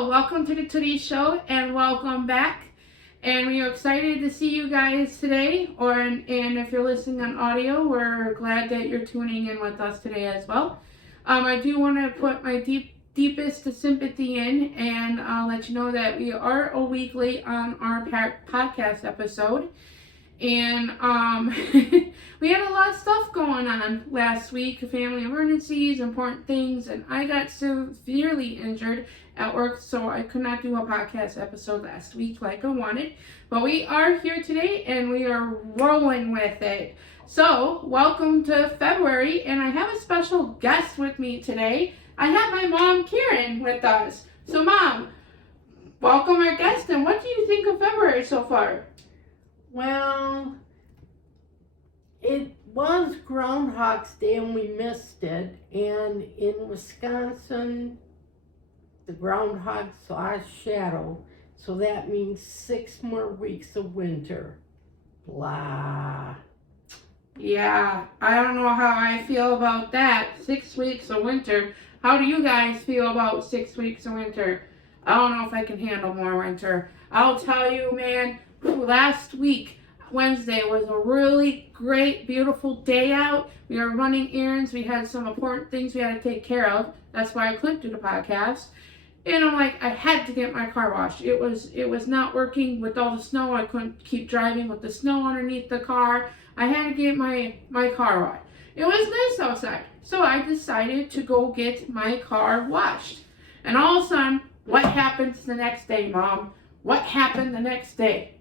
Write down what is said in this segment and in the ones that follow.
Hello, welcome to today's show and welcome back. And we are excited to see you guys today. And if you're listening on audio, we're glad that you're tuning in with us today as well. I do want to put my deepest sympathy in and let you know that we are a week late on our podcast episode. And we had a lot of stuff going on last week, family emergencies, important things, and I got severely injured at work, so I could not do a podcast episode last week like I wanted. But we are here today, and we are rolling with it. So, welcome to February, and I have a special guest with me today. I have my mom, Karen, with us. So, Mom, welcome our guest, and what do you think of February so far? Well, it was Groundhog's Day and we missed it. And in Wisconsin, the groundhog saw a shadow. So that means 6 more weeks of winter. Blah. Yeah, I don't know how I feel about that. 6 weeks of winter. How do you guys feel about 6 weeks of winter? I don't know if I can handle more winter. I'll tell you, man. Last week, Wednesday, was a really great, beautiful day out. We were running errands. We had some important things we had to take care of. That's why I couldn't do the podcast. And I'm like, I had to get my car washed. It was not working with all the snow. I couldn't keep driving with the snow underneath the car. I had to get my car washed. It was nice outside. So I decided to go get my car washed. And all of a sudden, what happens the next day, Mom? What happened the next day?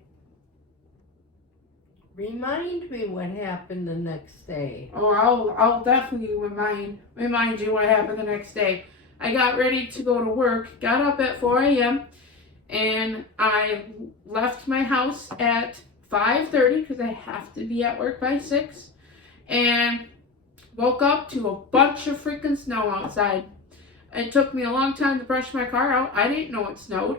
Remind me what happened the next day. Oh, I'll definitely remind you what happened the next day. I got ready to go to work, got up at 4 a.m., and I left my house at 5:30 because I have to be at work by 6, and woke up to a bunch of freaking snow outside. It took me a long time to brush my car out. I didn't know it snowed.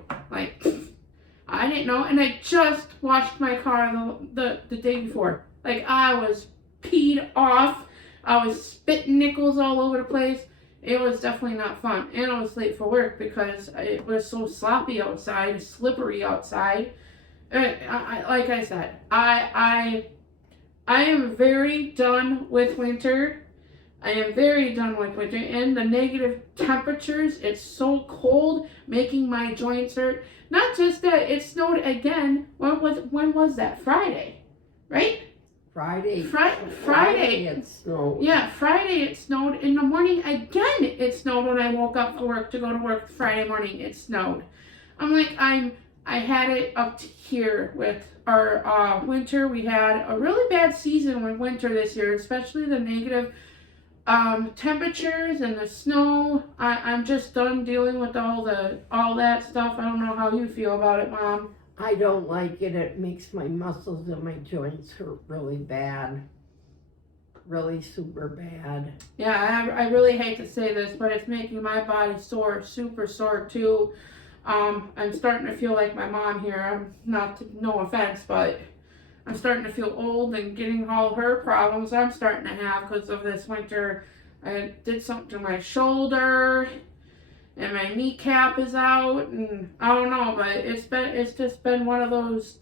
I didn't know, and I just washed my car the day before. I was peed off. I was spitting nickels all over the place. It was definitely not fun, and I was late for work because it was so sloppy outside, slippery outside. Like I said, I am very done with winter. I am very done with winter, and the negative temperatures. It's so cold, making my joints hurt. Not just that, it snowed again. When was that? Friday, right? Friday. Friday it snowed. Yeah, Friday it snowed. In the morning again it snowed when I woke up for work to go to work Friday morning. It snowed. I'm like, I had it up to here with our winter. We had a really bad season with winter this year, especially the negative temperatures and the snow. I'm just done dealing with all that stuff. I don't know how you feel about it, Mom. I don't like it. It makes my muscles and my joints hurt really bad. Really super bad. Yeah, I really hate to say this, but it's making my body sore, super sore too. I'm starting to feel like my mom here. No offense, but I'm starting to feel old and getting all her problems I'm starting to have because of this winter. I did something to my shoulder, and my kneecap is out, and I don't know, but it's just been one of those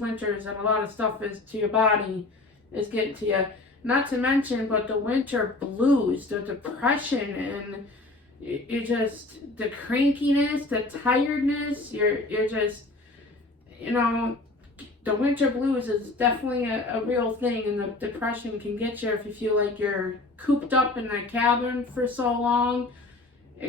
winters, and a lot of stuff is to your body is getting to you. Not to mention, but the winter blues, the depression, and you just the crankiness, the tiredness. You're just, the winter blues is definitely a real thing, and the depression can get you if you feel like you're cooped up in a cabin for so long.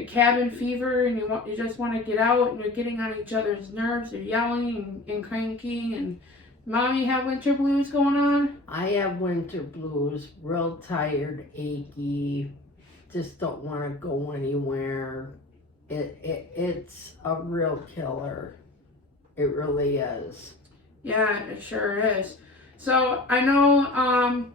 Cabin fever, and you just want to get out, and you're getting on each other's nerves. You're yelling and cranking. And Mom, you have winter blues going on? I have winter blues, real tired, achy, just don't want to go anywhere. It's a real killer. It really is. Yeah, it sure is. So I know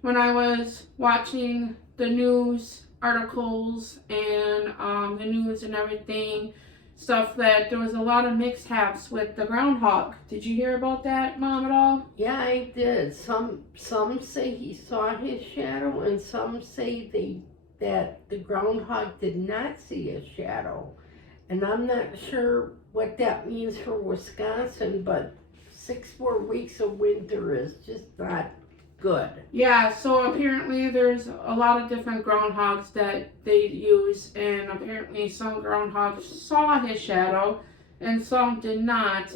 when I was watching the news articles and the news and everything, stuff, that there was a lot of mishaps with the groundhog. Did you hear about that, Mom, at all? Yeah, I did. Some say he saw his shadow, and some say that the groundhog did not see a shadow. And I'm not sure what that means for Wisconsin, but 6 more weeks of winter is just not good. Yeah, so apparently there's a lot of different groundhogs that they use, and apparently some groundhogs saw his shadow and some did not.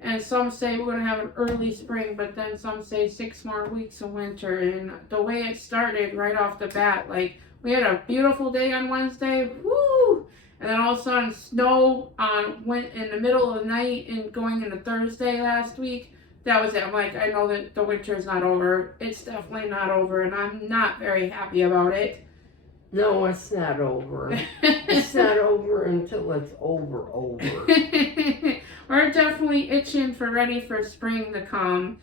And some say we're going to have an early spring, but then some say 6 more weeks of winter. And the way it started right off the bat, like we had a beautiful day on Wednesday, woo! And then all of a sudden snow went in the middle of the night and going into Thursday last week. That was it. I'm like, I know that the winter is not over. It's definitely not over, and I'm not very happy about it. No, it's not over. It's not over until it's over. We're definitely itching for ready for spring to come.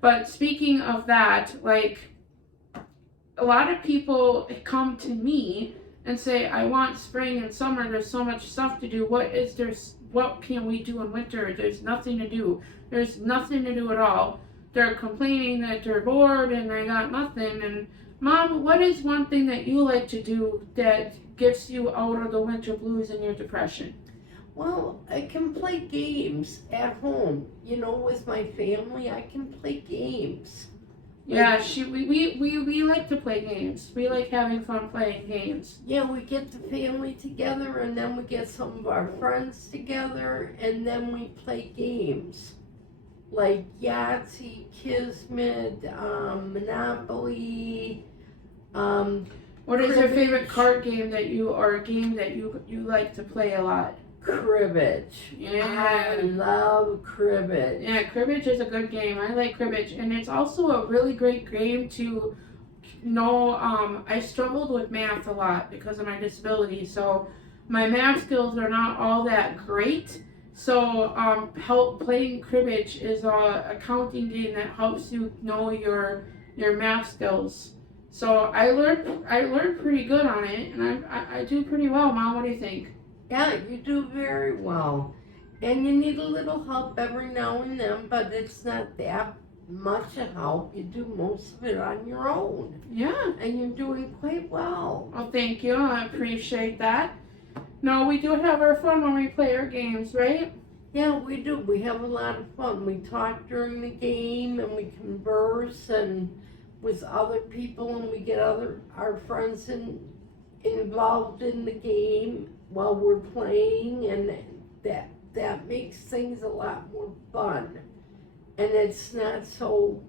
But speaking of that, like, a lot of people come to me and say, I want spring and summer. There's so much stuff to do. What can we do in winter? There's nothing to do. There's nothing to do at all. They're complaining that they're bored and they got nothing. And Mom, what is one thing that you like to do that gets you out of the winter blues and your depression? Well, I can play games at home. You know, with my family, I can play games. Yeah, we like to play games. We like having fun playing games. Yeah, we get the family together, and then we get some of our friends together, and then we play games. Like Yahtzee, Kismet, Monopoly, What is your cribbage. favorite card game that you like to play a lot? Cribbage. Yeah. I love cribbage. Yeah, cribbage is a good game. I like cribbage, and it's also a really great game to know. I struggled with math a lot because of my disability, so my math skills are not all that great. So playing cribbage is a counting game that helps you know your math skills. So I learned pretty good on it, and I do pretty well. Mom, what do you think? Yeah, you do very well. And you need a little help every now and then, but it's not that much a help. You do most of it on your own. Yeah. And you're doing quite well. Well, thank you. I appreciate that. No, we do have our fun when we play our games, right? Yeah, we do. We have a lot of fun. We talk during the game and we converse and with other people, and we get our friends involved in the game while we're playing, and that makes things a lot more fun. And it's not so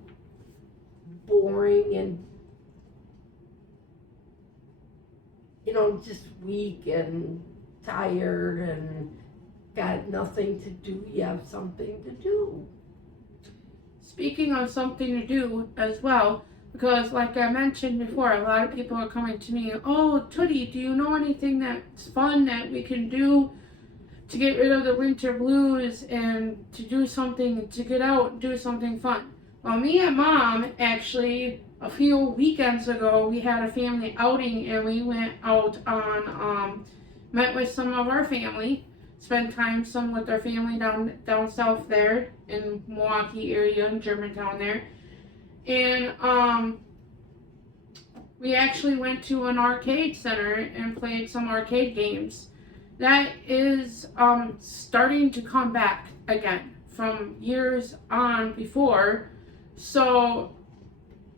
boring and just weak and tired and got nothing to do. You have something to do. Speaking of something to do as well, because like I mentioned before, a lot of people are coming to me, oh, Tootie, do you know anything that's fun that we can do to get rid of the winter blues and to do something, to get out and do something fun? Well, me and Mom, actually, a few weekends ago, we had a family outing and we went out on, met with some of our family, spent time some with our family down south there in Milwaukee area in Germantown there. And we actually went to an arcade center and played some arcade games. That is starting to come back again from years on before. So,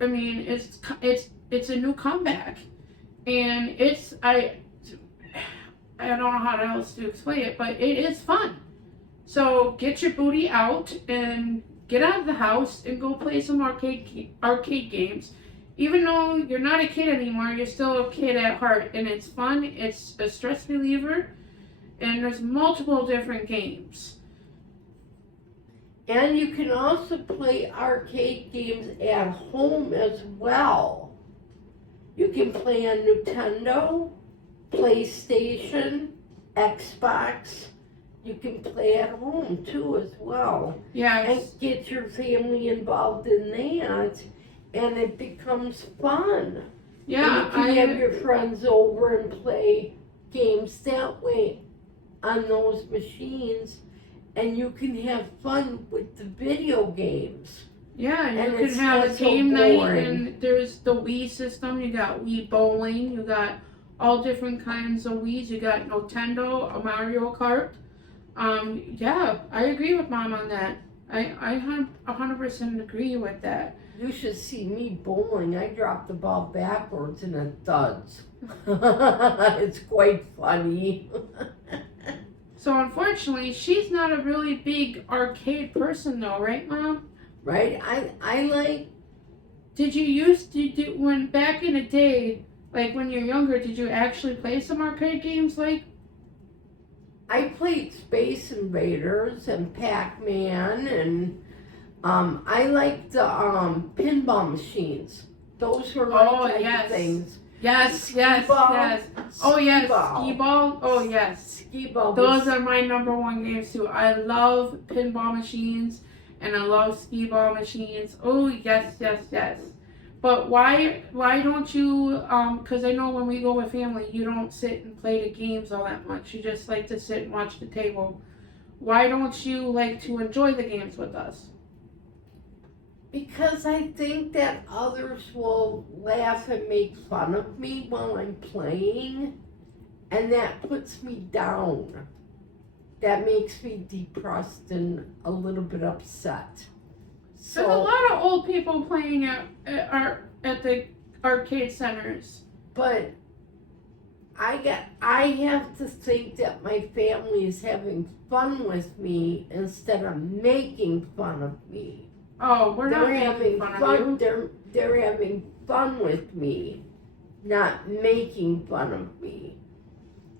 I mean, it's a new comeback, and I don't know how else to explain it, but it is fun. So get your booty out and get out of the house and go play some arcade games. Even though you're not a kid anymore, you're still a kid at heart, and it's fun. It's a stress reliever, and there's multiple different games. And you can also play arcade games at home as well. You can play on Nintendo, PlayStation, Xbox. You can play at home too as well. Yes. And get your family involved in that, and it becomes fun. Yeah. And you can have your friends over and play games that way on those machines, and you can have fun with the video games. Yeah, And you can it's have not a so game night, boring. and there's the Wii system. You got Wii bowling. You got all different kinds of Wii's. You got Nintendo, a Mario Kart. Yeah, I agree with Mom on that. I 100% agree with that. You should see me bowling. I drop the ball backwards and it thuds. It's quite funny. So unfortunately, she's not a really big arcade person though, right, Mom? Right? I like. Did you used to do, when back in the day, like when you're younger, did you actually play some arcade games like? I played Space Invaders and Pac-Man, and I liked the pinball machines. Those were my type of things. Yes, Skee-ball. yes. Oh yes, Skee-ball. skee-ball. Oh yes. Skee-ball. Those are my number one games too. I love pinball machines and I love skee-ball machines. Oh yes, yes, yes. But why don't you, because I know when we go with family, you don't sit and play the games all that much. You just like to sit and watch the table. Why don't you like to enjoy the games with us? Because I think that others will laugh and make fun of me while I'm playing, and that puts me down. That makes me depressed and a little bit upset. There's a lot of old people playing at the arcade centers. But I have to think that my family is having fun with me instead of making fun of me. Oh, we're not making fun of you. They're having fun with me, not making fun of me.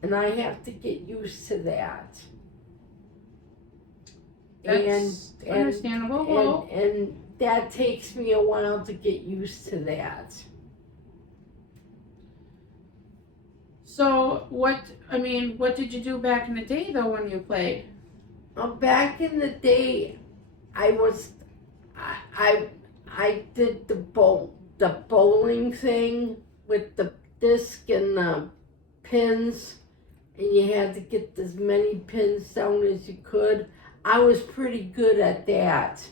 And I have to get used to that. That's understandable. And that takes me a while to get used to that. So what did you do back in the day though when you played? Back in the day, I did the bowling thing with the disc and the pins, and you had to get as many pins down as you could. I was pretty good at that.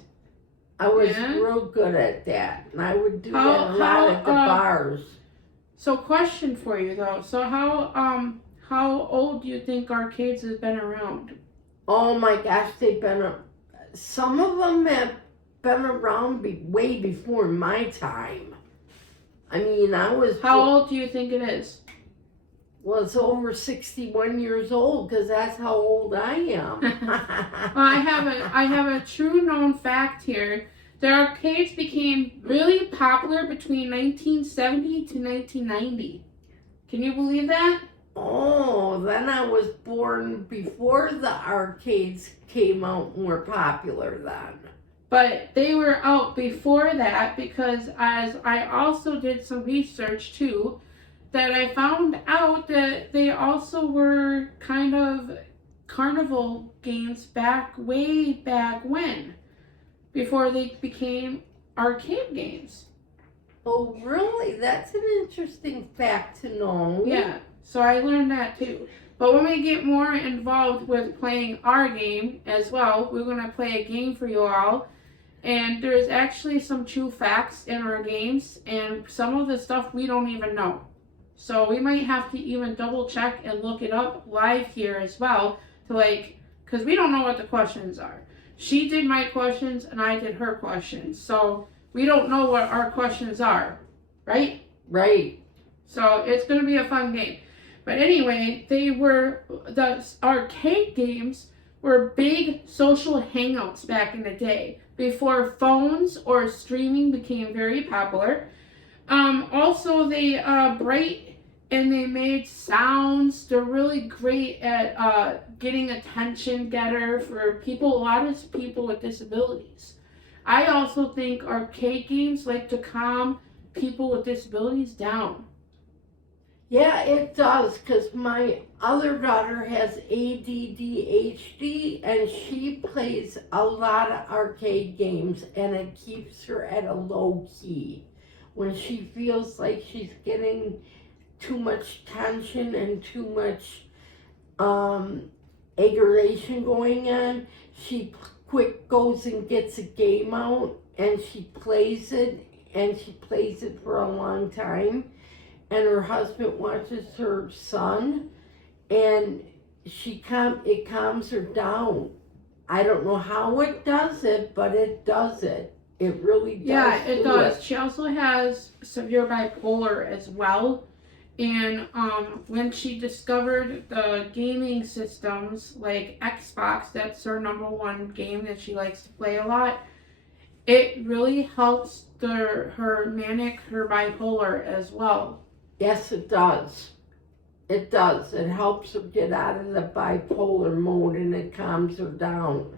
I was real good at that, and I would do that a lot at the bars. So, question for you though. So how old do you think arcades have been around? Oh my gosh, some of them have been around way before my time. I mean, How old do you think it is? Well, it's over 61 years old because that's how old I am. Well, I have a true known fact here. The arcades became really popular between 1970 to 1990. Can you believe that? Oh, then I was born before the arcades came out and were popular then. But they were out before that because as I also did some research too, that I found out that they also were kind of carnival games way back when, before they became arcade games. Oh, really? That's an interesting fact to know. Yeah, so I learned that too. But when we get more involved with playing our game as well, we're going to play a game for you all. And there's actually some true facts in our games, and some of the stuff we don't even know. So we might have to even double check and look it up live here as well because we don't know what the questions are. She did my questions and I did her questions. So we don't know what our questions are, right? Right. So it's going to be a fun game. But anyway, the arcade games were big social hangouts back in the day before phones or streaming became very popular. Also, they bright and they made sounds. They're really great at getting attention getter for a lot of people with disabilities. I also think arcade games like to calm people with disabilities down. Yeah, it does, because my other daughter has ADDHD, and she plays a lot of arcade games, and it keeps her at a low key. When she feels like she's getting too much tension and too much aggravation going on, she quick goes and gets a game out, and she plays it, and she plays it for a long time. and her husband watches her son, and it calms her down. I don't know how it does it, but it does it. It really does. Yeah, it does. She also has severe bipolar as well. And when she discovered the gaming systems like Xbox, that's her number one game that she likes to play a lot. It really helps her bipolar as well. Yes, it does. It does. It helps her get out of the bipolar mode, and it calms her down.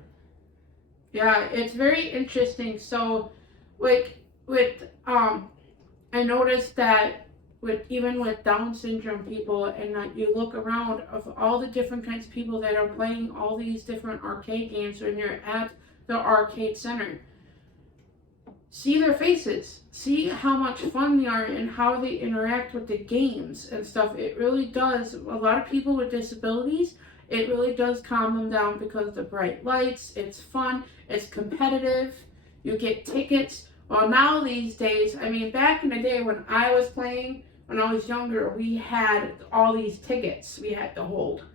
Yeah, it's very interesting. So, like with I noticed that even with Down syndrome people, and you look around of all the different kinds of people that are playing all these different arcade games when you're at the arcade center. See their faces, see how much fun they are and how they interact with the games and stuff. It really does. A lot of people with disabilities, it really does calm them down because of the bright lights. It's fun, it's competitive, you get tickets. Well, now these days, I mean, back in the day when I was playing, when I was younger, we had all these tickets we had to hold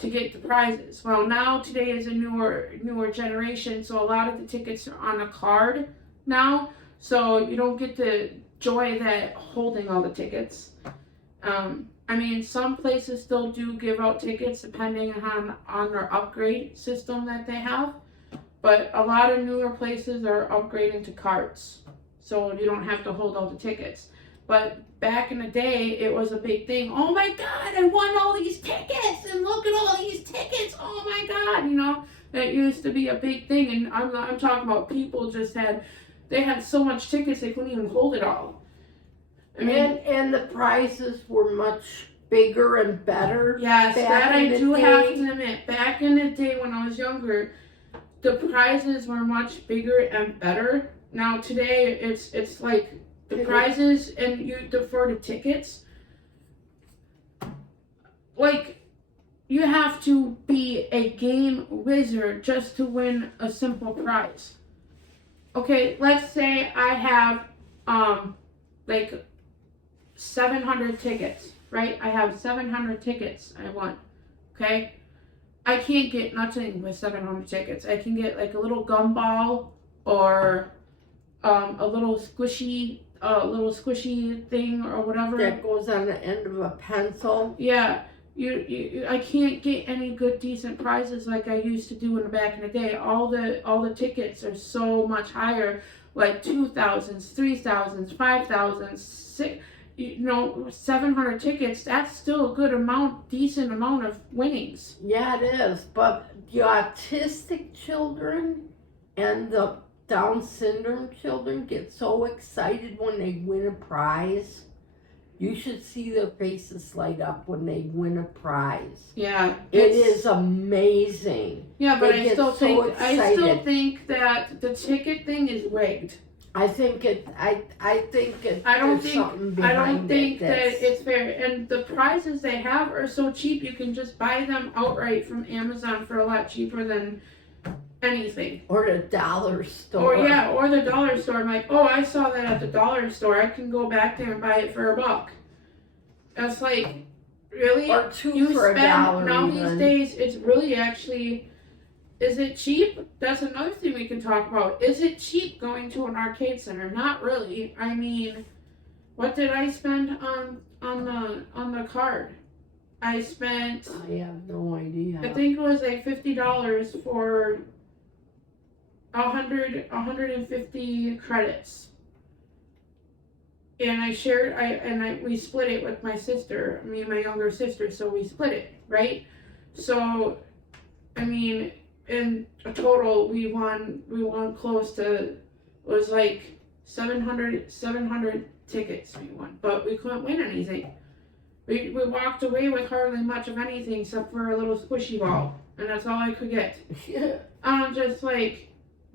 to get the prizes. Well, now today is a newer generation, so a lot of the tickets are on a card now, so you don't get the joy that holding all the tickets. I mean, some places still do give out tickets depending on their upgrade system that they have, but a lot of newer places are upgrading to cards, so you don't have to hold all the tickets. But back in the day, it was a big thing. Oh my God, I won all these tickets, and look at all these tickets. Oh my God, you know, that used to be a big thing. And I'm talking about people they had so much tickets they couldn't even hold it all. I mean, and the prizes were much bigger and better. Yes, that I do have to admit. Back in the day when I was younger, the prizes were much bigger and better. Now today, it's like the prizes and for the tickets, like you have to be a game wizard just to win a simple prize. Okay, let's say I have like 700 tickets, right? I have 700 tickets I want, okay? I can't get nothing with 700 tickets. I can get like a little gumball or a little squishy thing or whatever. That goes on the end of a pencil. Yeah. I can't get any good decent prizes like I used to do in the back in the day. All the tickets are so much higher, like 2,000s, 3,000s, 5,000s, 700 tickets. That's still a decent amount of winnings. Yeah, it is. But the autistic children and the Down syndrome children get so excited when they win a prize. You should see their faces light up when they win a prize. Yeah, it is amazing. Yeah, but I still think that the ticket thing is rigged. I don't think that it's fair. And the prizes they have are so cheap. You can just buy them outright from Amazon for a lot cheaper than anything. Or the dollar store. Or the dollar store. I'm like, oh, I saw that at the dollar store. I can go back there and buy it for $1. That's like, really? Or $2 for $1. Now these days, it's really actually, is it cheap? That's another thing we can talk about. Is it cheap going to an arcade center? Not really. I mean, what did I spend on the card? I have no idea. I think it was like $50 for 150 credits, and we split it with my sister, me and my younger sister, so we split it, right? So, I mean, in a total, we won close to, it was like 700 tickets we won, but we couldn't win anything. We walked away with hardly much of anything except for a little squishy ball, and that's all I could get. I'm just like,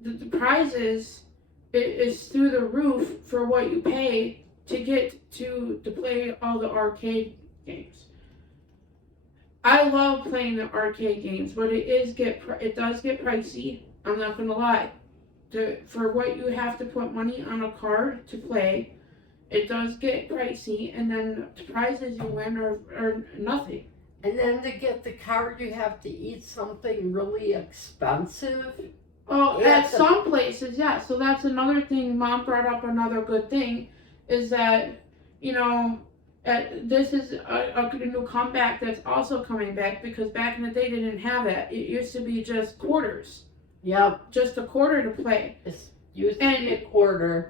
the prizes is through the roof for what you pay to get to play all the arcade games. I love playing the arcade games, but it does get pricey. I'm not gonna lie. For what you have to put money on a card to play, it does get pricey, and then the prizes you win are nothing. And then to get the card, you have to eat something really expensive. Well, Yeah, at some places, yeah. So that's another thing. Mom brought up another good thing is that, you know, this is a new comeback that's also coming back because back in the day they didn't have that. It used to be just quarters. Yep. Just a quarter to play. It's used to be a quarter.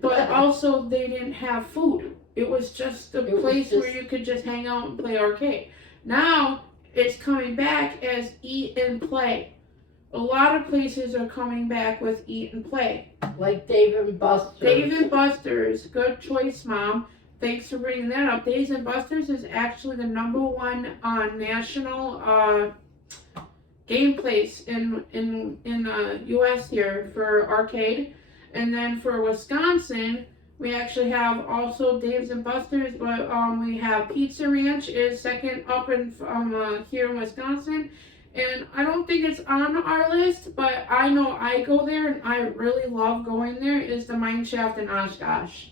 But also they didn't have food. It was just a place where you could just hang out and play arcade. Now it's coming back as eat and play. A lot of places are coming back with eat and play. Like Dave and Buster's. Dave and Buster's, good choice, Mom. Thanks for bringing that up. Dave and Buster's is actually the #1 national game place in U.S. here for arcade. And then for Wisconsin, we actually have also Dave's and Buster's, but we have Pizza Ranch is second up in here in Wisconsin. And I don't think it's on our list, but I know I go there and I really love going there, is the Mine Shaft in Oshkosh.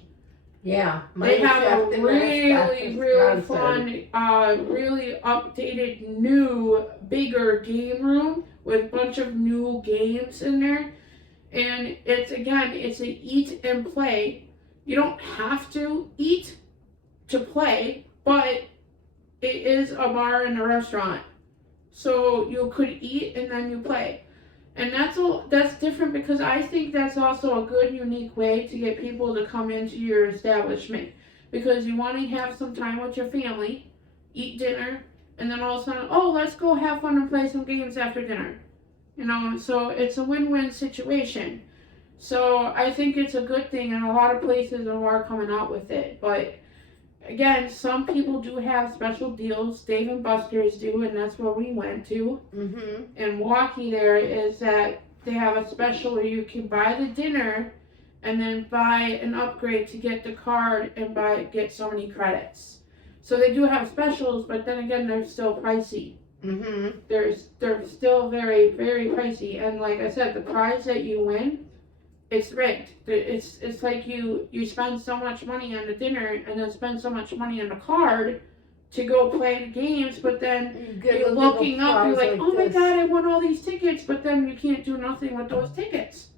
Yeah. They have a really fun, really updated, new, bigger game room with a bunch of new games in there. And it's an eat and play. You don't have to eat to play, but it is a bar and a restaurant. So you could eat and then you play. And that's different because I think that's also a good, unique way to get people to come into your establishment. Because you want to have some time with your family, eat dinner, and then all of a sudden, oh, let's go have fun and play some games after dinner. You know, so it's a win-win situation. So I think it's a good thing, and a lot of places are coming out with it. But again, some people do have special deals. Dave and Buster's do, and that's where we went to. Mm-hmm. In Milwaukee, there is that they have a special where you can buy the dinner and then buy an upgrade to get the card and get so many credits. So they do have specials, but then again, they're still pricey. Mm-hmm. They're still very, very pricey. And like I said, the prize that you win, it's rigged. It's like you spend so much money on the dinner and then spend so much money on the card to go play the games, but then you're looking up, you're like, oh my god, I won all these tickets, but then you can't do nothing with those tickets.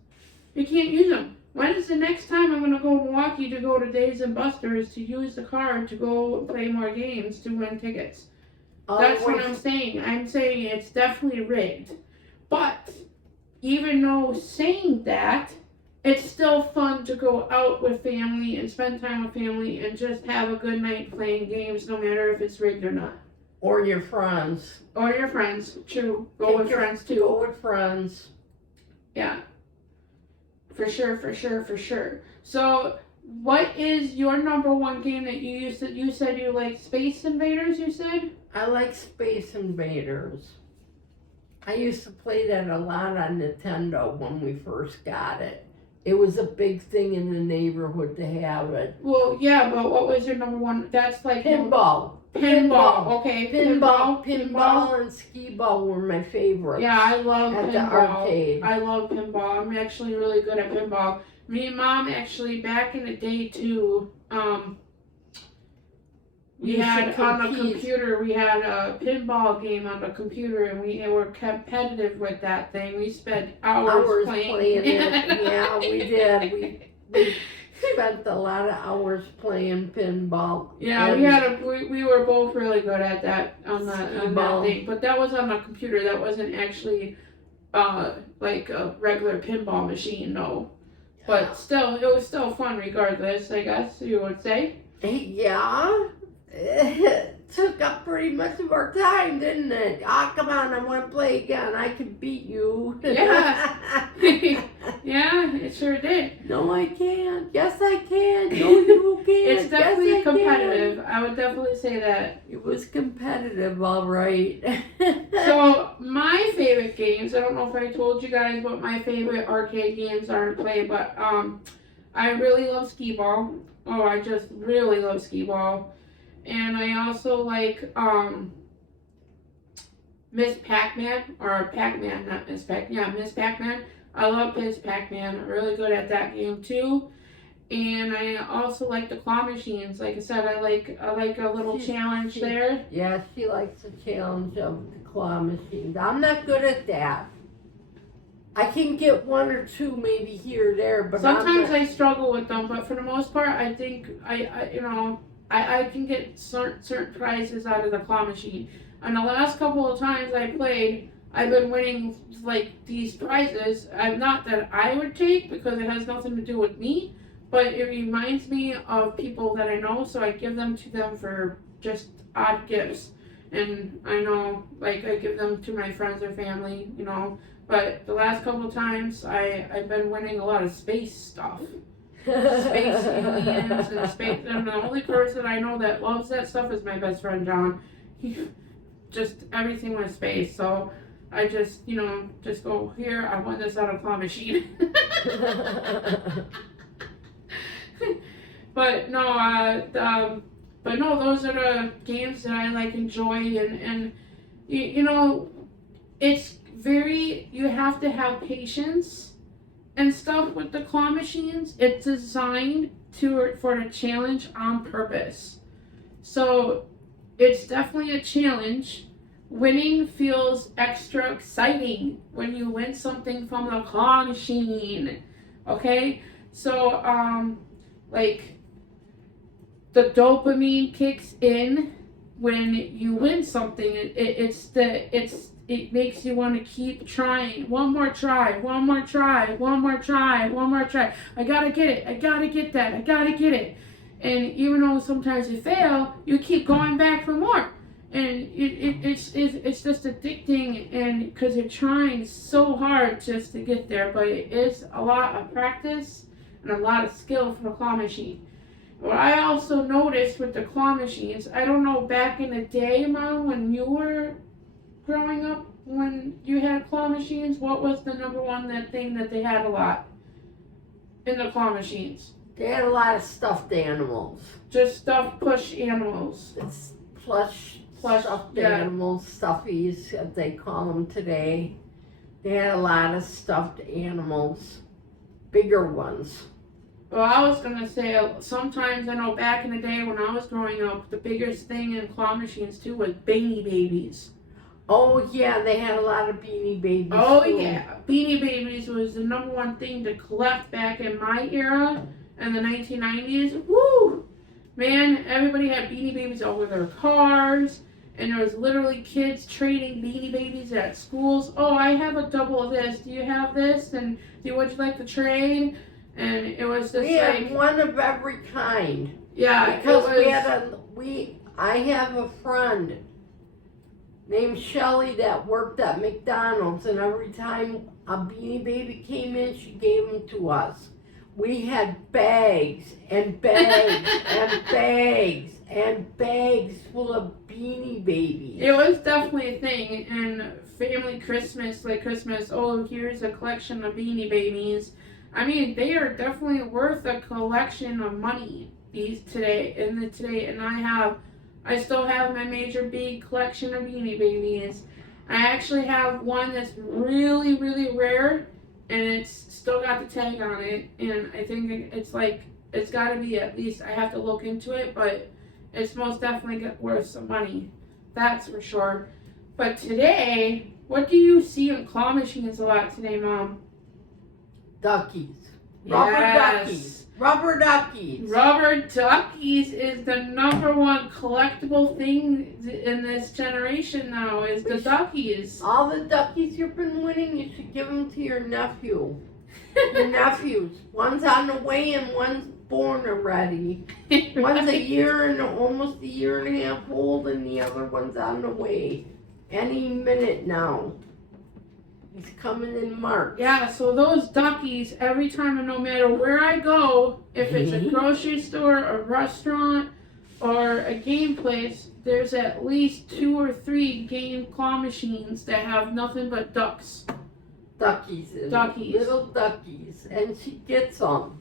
You can't use them. When is the next time I'm going to go to Milwaukee to go to Dave's and Buster's to use the card to go play more games to win tickets? That's what I'm saying. I'm saying it's definitely rigged. But even though saying that, it's still fun to go out with family and spend time with family and just have a good night playing games, no matter if it's rigged or not. Or your friends. Or your friends. True. Go with friends too. Go with friends. Yeah. For sure. So, what is your #1 game that you said you like Space Invaders, you said? I like Space Invaders. I used to play that a lot on Nintendo when we first got it. It was a big thing in the neighborhood to have it. Well, yeah, but what was your #1? That's like Pinball. Okay. Pinball and skee-ball were my favorites. Yeah, I love at pinball. The arcade. I love pinball. I'm actually really good at pinball. Me and Mom actually back in the day too. We had on the computer. We had a pinball game on the computer, and we were competitive with that thing. We spent hours playing it. Yeah, we did. We spent a lot of hours playing pinball. Yeah, we were both really good at that on that thing. But that was on the computer. That wasn't actually like a regular pinball machine, no. But still, it was still fun regardless, I guess you would say. Yeah. It took up pretty much of our time, didn't it? Oh, come on, I want to play again. I can beat you. Yeah. Yeah, it sure did. No, I can't. Yes, I can. No, you can't. It's definitely competitive. I would definitely say that. It was competitive, all right. So, my favorite games, I don't know if I told you guys what my favorite arcade games are to play, but I really love skee-ball. Oh, I just really love skee-ball. And I also like Miss Pac-Man, or Pac-Man, Miss Pac-Man. I love Miss Pac-Man. I'm really good at that game too. And I also like the claw machines. Like I said, I like a little challenge she- there. Yeah, she likes the challenge of the claw machines. I'm not good at that. I can get one or two maybe here or there, but Sometimes I struggle with them, but for the most part, I think I can get certain prizes out of the claw machine. And the last couple of times I played, I've been winning like these prizes. Not that I would take because it has nothing to do with me, but it reminds me of people that I know, so I give them to them for just odd gifts. And I know, like, I give them to my friends or family, But the last couple of times, I've been winning a lot of space stuff. Space aliens and space. And the only person I know that loves that stuff is my best friend, John. He just everything with space. So I just, just go, here, I want this out of claw machine. But no, those are the games that I like enjoy, and it's you have to have patience and stuff with the claw machines. It's designed for the challenge on purpose. So it's definitely a challenge. Winning feels extra exciting when you win something from the claw machine. Okay? So, like, the dopamine kicks in when you win something. It makes you want to keep trying. One more try. I gotta get it. I gotta get that. I gotta get it. And even though sometimes you fail, you keep going back for more. And it's just addicting, and because you're trying so hard just to get there. But it is a lot of practice and a lot of skill for the claw machine. What I also noticed with the claw machines, I don't know, back in the day, Mom, when you were growing up, when you had claw machines, what was the number one thing that they had a lot in the claw machines? They had a lot of stuffed animals. Just stuffed plush animals. It's plush stuffed animals, stuffies, as they call them today. They had a lot of stuffed animals, bigger ones. Well, I was going to say, sometimes I know back in the day when I was growing up, the biggest thing in claw machines too was Beanie Babies. Oh yeah, they had a lot of Beanie Babies. Oh too. yeah, Beanie Babies was the number one thing to collect back in my era in the 1990s. Woo! Man, everybody had Beanie Babies over their cars, and there was literally kids trading Beanie Babies at schools. Oh, I have a double of this. Do you have this? And would you like to trade? And it was just we had one of every kind. Yeah, because I have a friend named Shelly that worked at McDonald's, and every time a Beanie Baby came in, she gave them to us. We had bags and bags and bags and bags full of Beanie Babies. It was definitely a thing. And family Christmas, oh, here's a collection of Beanie Babies. I mean, they are definitely worth a collection of money today. And I still have my major big collection of Beanie Babies. I actually have one that's really, really rare, and it's still got the tag on it. And I think it's got to be, at least, I have to look into it, but it's most definitely worth some money. That's for sure. But today, what do you see in claw machines a lot today, Mom? Duckies. Rubber duckies. Rubber duckies is the number one collectible thing in this generation now, is the duckies. All the duckies you've been winning, you should give them to your nephew. Your nephews. One's on the way and one's born already. One's almost a year and a half old, and the other one's on the way. Any minute now. He's coming in March. Yeah, so those duckies, every time, and no matter where I go, if it's a grocery store, a restaurant, or a game place, there's at least 2 or 3 game claw machines that have nothing but ducks. Duckies. Little duckies. And she gets them.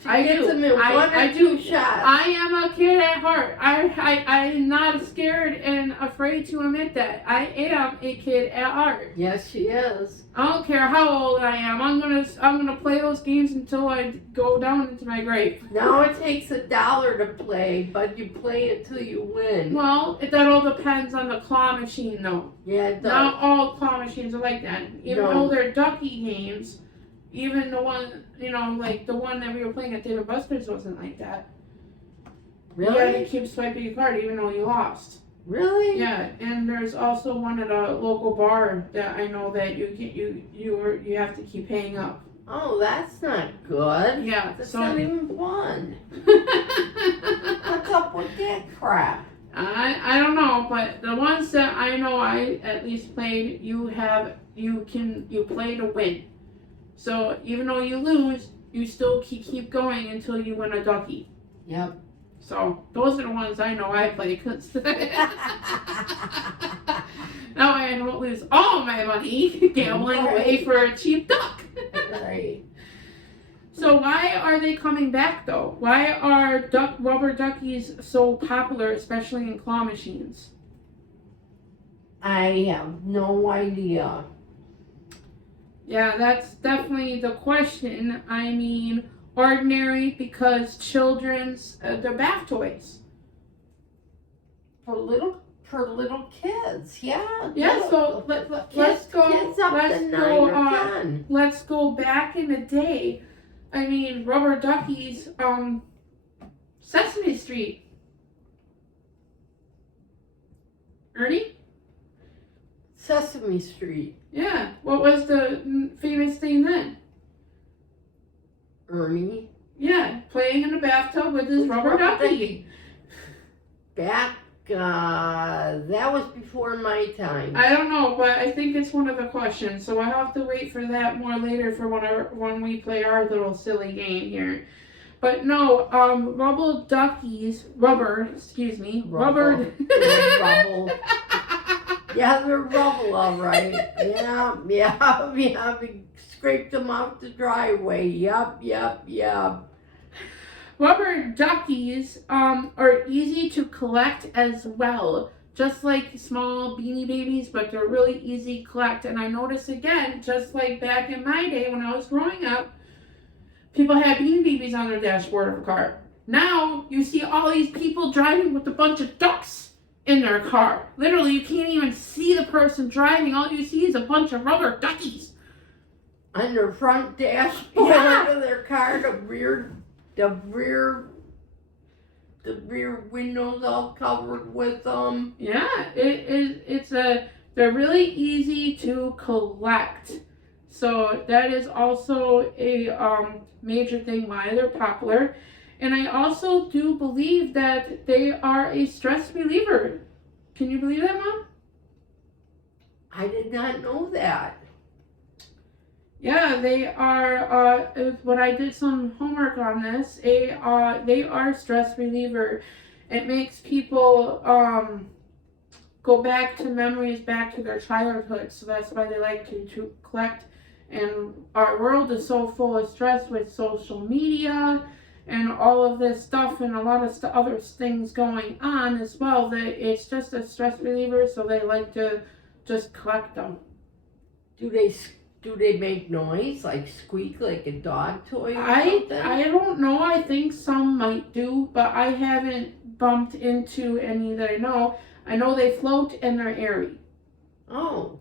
She gets them in one or two shots. I am a kid at heart. I'm not scared, and afraid to admit that. I am a kid at heart. Yes, she is. I don't care how old I am. I'm gonna play those games until I go down into my grave. Now it takes $1 to play, but you play it till you win. Well, that all depends on the claw machine, though. Yeah, it does. Not all claw machines are like that. Even No. though they're ducky games, even the one, like the one that we were playing at Dave & Buster's wasn't like that. Really? Yeah, you keep swiping your card even though you lost. Really? Yeah, and there's also one at a local bar that I know that you have to keep paying up. Oh, that's not good. Yeah, That's so not even fun. What's up with that crap? I don't know, but the ones that I know I at least played, you play to win. So even though you lose, you still keep going until you win a ducky. Yep. So those are the ones I know I play, because now I don't lose all my money gambling away for a cheap duck. Right. So why are they coming back though? Why are rubber duckies so popular, especially in claw machines? I have no idea. Yeah, that's definitely the question. I mean, ordinary because children's they're bath toys. For little kids, yeah. Yeah, so let's go. Kids up Let's to 9 go. or 10. Let's go back in the day. I mean, rubber duckies. Sesame Street. Ernie? Sesame Street. Yeah. What was the famous thing then? Ernie. Yeah, playing in a bathtub with his rubber ducky. Back, that was before my time. I don't know, but I think it's one of the questions, so I'll have to wait for that more later for when we play our little silly game here. But no, rubber. Yeah, they're rubble, all right. Yeah. We scraped them off the driveway. Yep. Rubber duckies are easy to collect as well, just like small Beanie Babies, but they're really easy to collect. And I noticed again, just like back in my day when I was growing up, people had Beanie Babies on their dashboard of a car. Now you see all these people driving with a bunch of ducks in their car. Literally, you can't even see the person driving. All you see is a bunch of rubber duckies On their front dashboard of their car, the rear windows all covered with them. Yeah, they're really easy to collect. So that is also a major thing why they're popular. And I also do believe that they are a stress reliever. Can you believe that, Mom? I did not know that. Yeah, they are, when I did some homework on this, they are stress reliever. It makes people go back to memories, back to their childhood. So that's why they like to collect. And our world is so full of stress with social media and all of this stuff and a lot of other things going on as well, that it's just a stress reliever, so they like to just collect them. Do they make noise, like squeak like a dog toy or something? I don't know. I think some might do, but I haven't bumped into any that I know. I know they float and they're airy. Oh.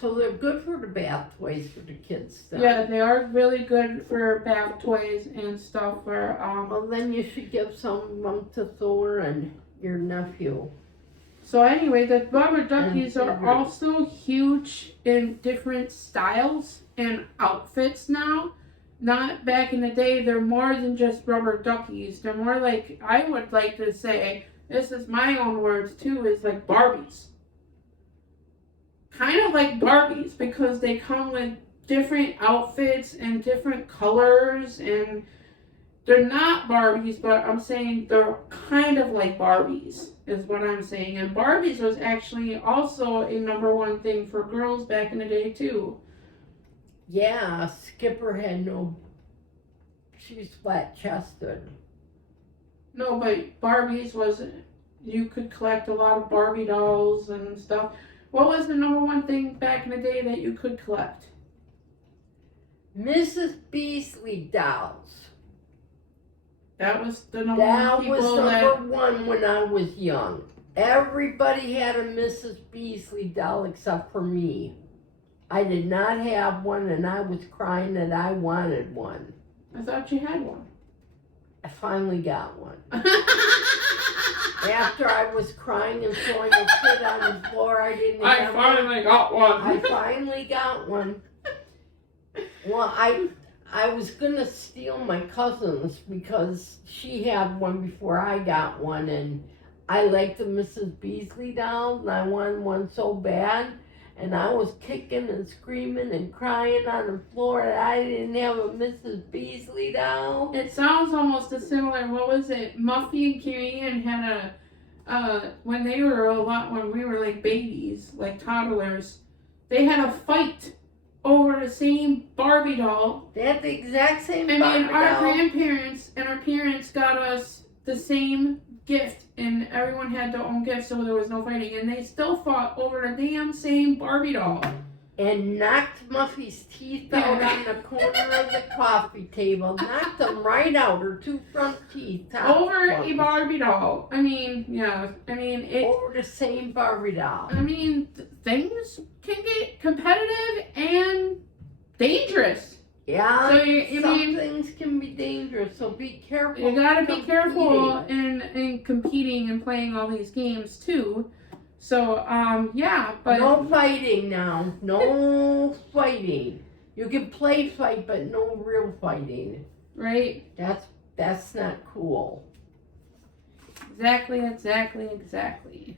So they're good for the bath toys for the kids stuff. Yeah, they are really good for bath toys and stuff. Well, then you should give some of them to Thor and your nephew. So anyway, the rubber duckies are also huge in different styles and outfits now. Not back in the day, they're more than just rubber duckies. They're more like, I would like to say, this is my own words too, is like Barbies. Kind of like Barbies, because they come with different outfits and different colors, and they're not Barbies, but I'm saying they're kind of like Barbies, is what I'm saying. And Barbies was actually also a #1 thing for girls back in the day too. Yeah, Skipper had she was flat chested. No, but Barbies was you could collect a lot of Barbie dolls and stuff. What was the number one thing back in the day that you could collect? Mrs. Beasley dolls. That was the number That one was people number one when I was young. Everybody had a Mrs. Beasley doll except for me. I did not have one, and I was crying that I wanted one. I thought you had one. I finally got one. After I was crying and throwing a fit on the floor, I didn't have one. I finally got one. I finally got one. Well, I was gonna steal my cousin's because she had one before I got one, and I liked the Mrs. Beasley dolls, and I wanted one so bad, and I was kicking and screaming and crying on the floor that I didn't have a Mrs. Beasley doll. It sounds almost as similar. What was it? Muffy and Carrie Ann had when we were like babies, like toddlers, they had a fight over the same Barbie doll. They had the exact same I Barbie mean, our doll. grandparents and our parents got us the same gift, and everyone had their own gift, so there was no fighting. And they still fought over the damn same Barbie doll. And knocked Muffy's teeth out on the corner of the coffee table. Knocked them right out, her two front teeth. Over a ones. Barbie doll. I mean, yeah. I mean, it. Over the same Barbie doll. I mean, things can get competitive and dangerous. Yeah, So you some mean things can be dangerous, so be careful. you gotta be careful competing. in competing and playing all these games too. So yeah, but No fighting now. No fighting. You can play fight, but no real fighting. right, That's not cool. exactly.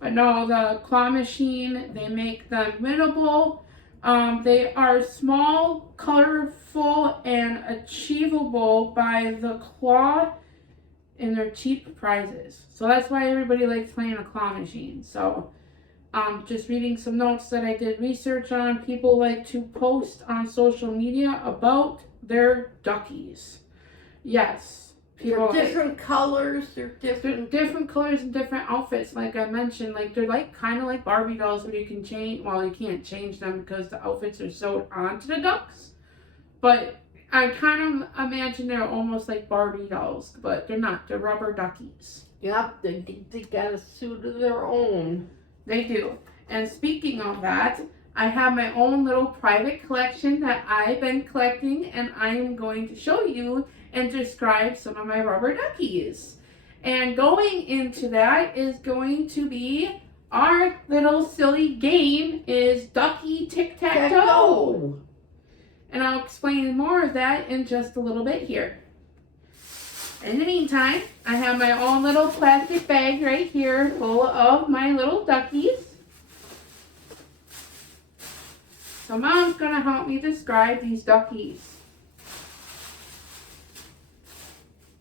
But no, the claw machine, they make them winnable. They are small, colorful, and achievable by the claw, and they're cheap prizes. So that's why everybody likes playing a claw machine. So just reading some notes that I did research on, people like to post on social media about their duckies. Yes. They're different colors. They're different. Different colors and different outfits, like I mentioned. Like they're like kind of like Barbie dolls, where you can change. Well, you can't change them because the outfits are sewed onto the ducks. But I kind of imagine they're almost like Barbie dolls, but they're not. They're rubber duckies. Yep, they got a suit of their own. They do. And speaking of that, I have my own little private collection that I've been collecting, and I am going to show you and describe some of my rubber duckies. And going into that is going to be our little silly game is Ducky Tic-Tac-Toe. And I'll explain more of that in just a little bit here. In the meantime, I have my own little plastic bag right here full of my little duckies. So Mom's gonna help me describe these duckies.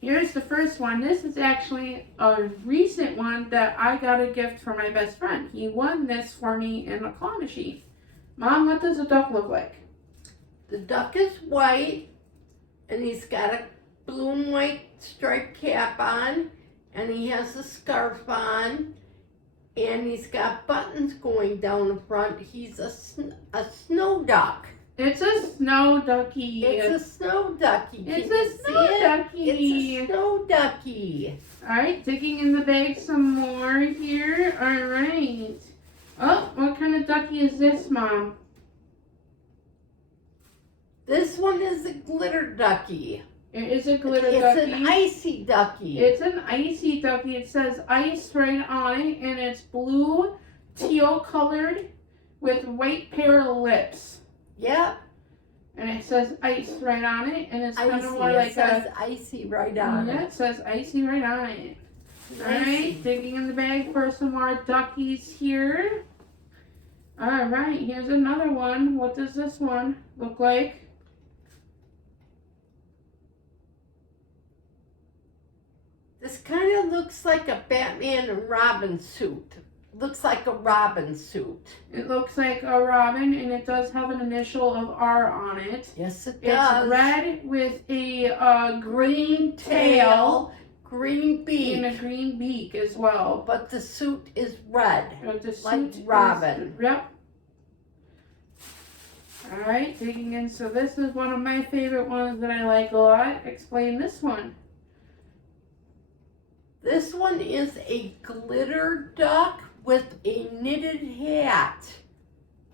Here's the first one. This is actually a recent one that I got a gift from my best friend. He won this for me in a claw machine. Mom, what does a duck look like? The duck is white, and he's got a blue and white striped cap on, and he has a scarf on, and he's got buttons going down the front. He's a snow duck. It's a snow ducky. It's a snow ducky. It's a snow ducky. It's a snow ducky. Alright, digging in the bag some more here. Alright. Oh, what kind of ducky is this, Mom? This one is a glitter ducky. It is a glitter It's ducky. an icy ducky. It's an icy ducky. It says ice right on it, and it's blue, teal colored with white pair of lips. Yep. And it says ice right on it, and it's kind Icy. of more like it says icy right on yeah, it. it says icy right on it. Icy. Alright, digging in the bag for some more duckies here. Alright, here's another one. What does this one look like? This kind of looks like a Batman and Robin suit. Looks like a Robin suit. It looks like a robin, and it does have an initial of R on it. Yes, it does. It's red with a green tail. green beak. And a green beak as well. But the suit is red. The Like suit Robin. Yep. Alright, digging in. So this is one of my favorite ones that I like a lot. Explain this one. This one is a glitter duck with a knitted hat.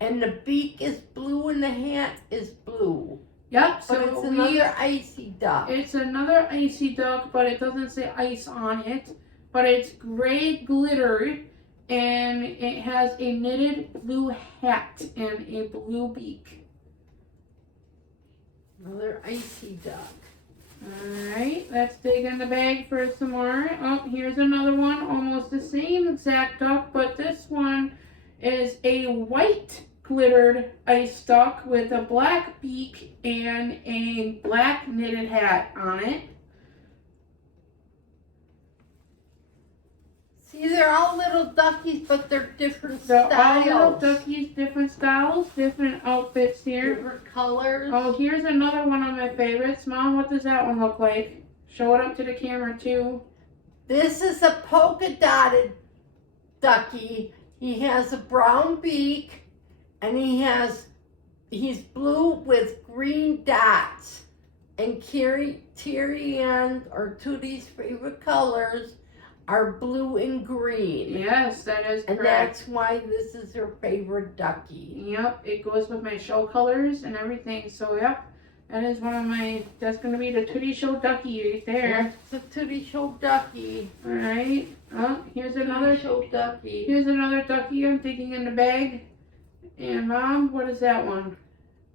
And the beak is blue and the hat is blue. Yep, But it's another icy duck. It's another icy duck, but it doesn't say ice on it. But it's gray glitter, and it has a knitted blue hat and a blue beak. Another icy duck. Alright, let's dig in the bag for some more. Oh, here's another one, almost the same exact duck, but this one is a white glittered ice duck with a black beak and a black knitted hat on it. See, they're all little duckies, but they're different They're styles. all little duckies, different styles, different outfits here. Different colors. Oh, here's another one of my favorites. Mom, what does that one look like? Show it up to the camera too. This is a polka dotted ducky. He has a brown beak, and he's blue with green dots. And Tyrian, or Tootie's favorite colors, are blue and green. Yes, that is And correct. that's why this is her favorite ducky. Yep, it goes with my show colors and everything. So, yep, that is one of my, that's going to be the Tootie Show Ducky right there. That's a Tootie Show ducky. Alright, oh, here's another, Tootie Show ducky. here's another ducky I'm taking in the bag. And Mom, what is that one?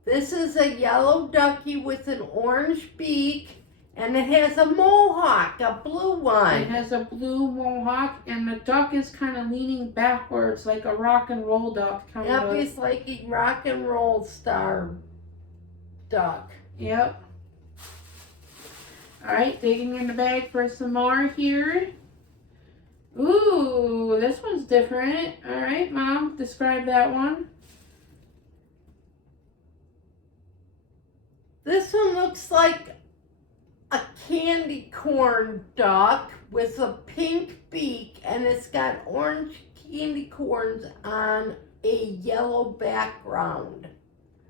This is a yellow ducky with an orange beak, and it has a mohawk, a blue one. It has a blue mohawk, and the duck is kind of leaning backwards like a rock and roll duck, kind Yep, of. he's like a rock and roll star duck. Yep. Alright, digging in the bag for some more here. Ooh, this one's different. Alright, Mom, describe that one. This one looks like a candy corn duck with a pink beak, and it's got orange candy corns on a yellow background.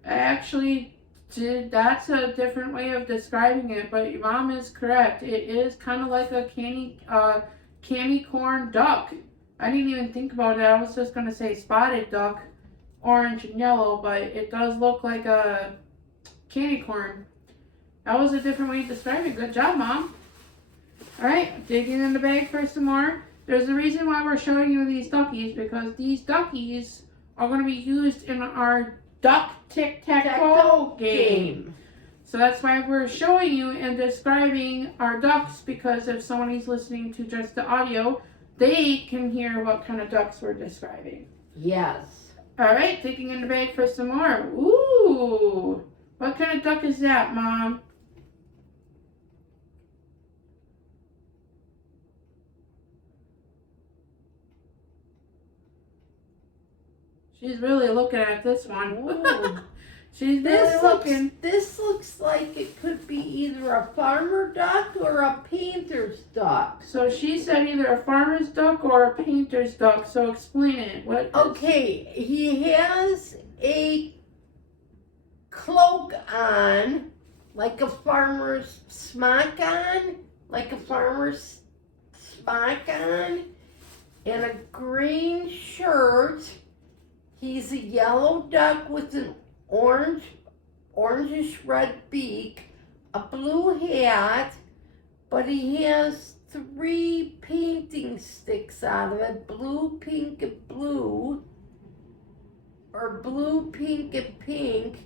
Actually, that's a different way of describing it, but your Mom is correct. It is kind of like a candy corn duck. I didn't even think about it. I was just going to say spotted duck, orange and yellow, but it does look like a candy corn. That was a different way to describe it. Good job, Mom. Alright, digging in the bag for some more. There's a reason why we're showing you these duckies, because these duckies are going to be used in our duck tic-tac-toe game. So that's why we're showing you and describing our ducks, because if somebody's listening to just the audio, they can hear what kind of ducks we're describing. Yes. Alright, digging in the bag for some more. Ooh! What kind of duck is that, Mom? She's really looking at this one. Ooh. She's really looking. This looks like it could be either a farmer duck or a painter's duck. So she said either a farmer's duck or a painter's duck. So explain it. What? Okay, he has a cloak on, like a farmer's smock on, and a green shirt. He's a yellow duck with an orangish red beak, a blue hat, but he has 3 painting sticks out of it, blue, pink, and blue, or blue, pink, and pink,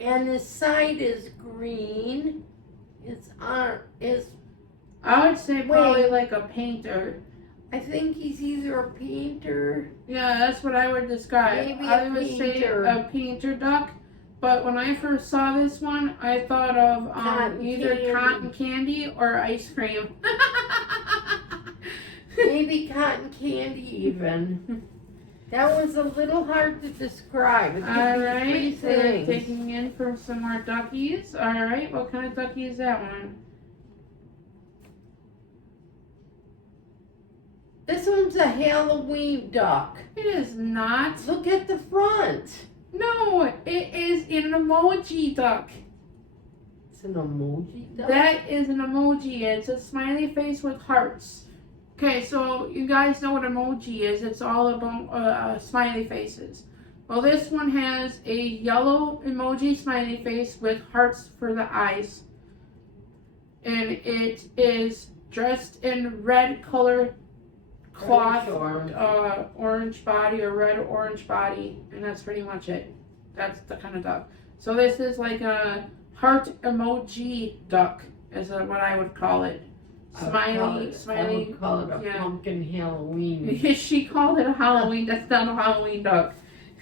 and his side is green. I would say probably like a painter. I think he's either a painter. Yeah, that's what I would describe. Maybe I a would say painter. a painter duck. But when I first saw this one, I thought of either cotton candy or ice cream. Maybe cotton candy even. That was a little hard to describe. It could be 3 Alright, so we're things. taking in for some more duckies. Alright, what kind of ducky is that one? This one's a Halloween duck. It is not. Look at the front. No, it is an emoji duck. It's an emoji duck? That is an emoji. It's a smiley face with hearts. Okay, so you guys know what emoji is. It's all about smiley faces. Well, this one has a yellow emoji smiley face with hearts for the eyes. And it is dressed in red color cloth, orange body or red orange body, and that's pretty much it. That's the kind of duck. So this is like a heart emoji duck, is what I would call it. Smiley. I would call it a pumpkin Halloween. She called it a Halloween. That's not a Halloween duck.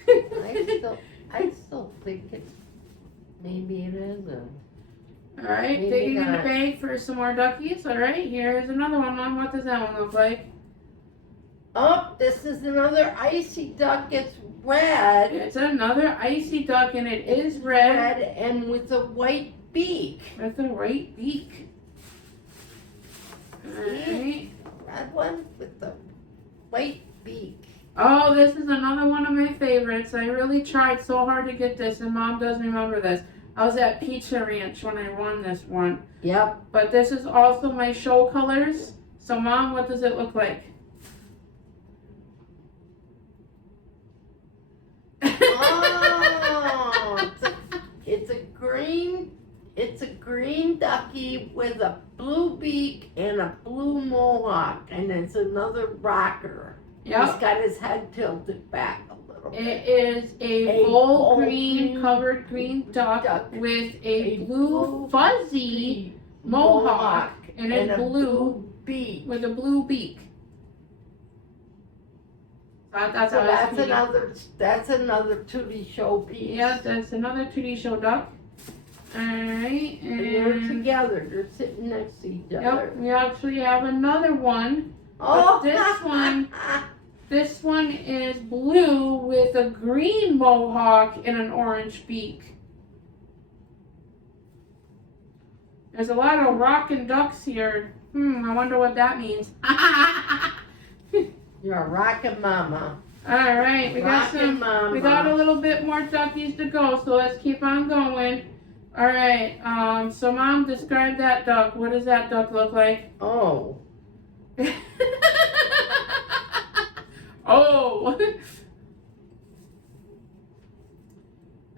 I still think maybe it is a. All right, digging in the bag for some more duckies. All right, here's another one. Mom, what does that one look like? Oh, this is another icy duck. It's red. It's another icy duck, and it is red. Red and with a white beak. With a white beak. All right. Red one with the white beak. Oh, this is another one of my favorites. I really tried so hard to get this, and Mom does remember this. I was at Pizza Ranch when I won this one. Yep. But this is also my show colors. So, Mom, what does it look like? Oh, it's a green ducky with a blue beak and a blue mohawk, and it's another rocker. Yep. He's got his head tilted back a little bit. It is a bold green covered green duck with a blue fuzzy mohawk, and it's blue beak with a blue beak. That's another 2D show piece. Yeah, that's another 2D show duck. Alright, and they're together. They're sitting next to each other. Yep, we actually have another one. Oh, this one is blue with a green mohawk and an orange beak. There's a lot of rockin' ducks here. I wonder what that means. You're a rockin' mama. All right, we got a little bit more duckies to go, so let's keep on going. All right, so Mom, describe that duck. What does that duck look like? Oh. Oh.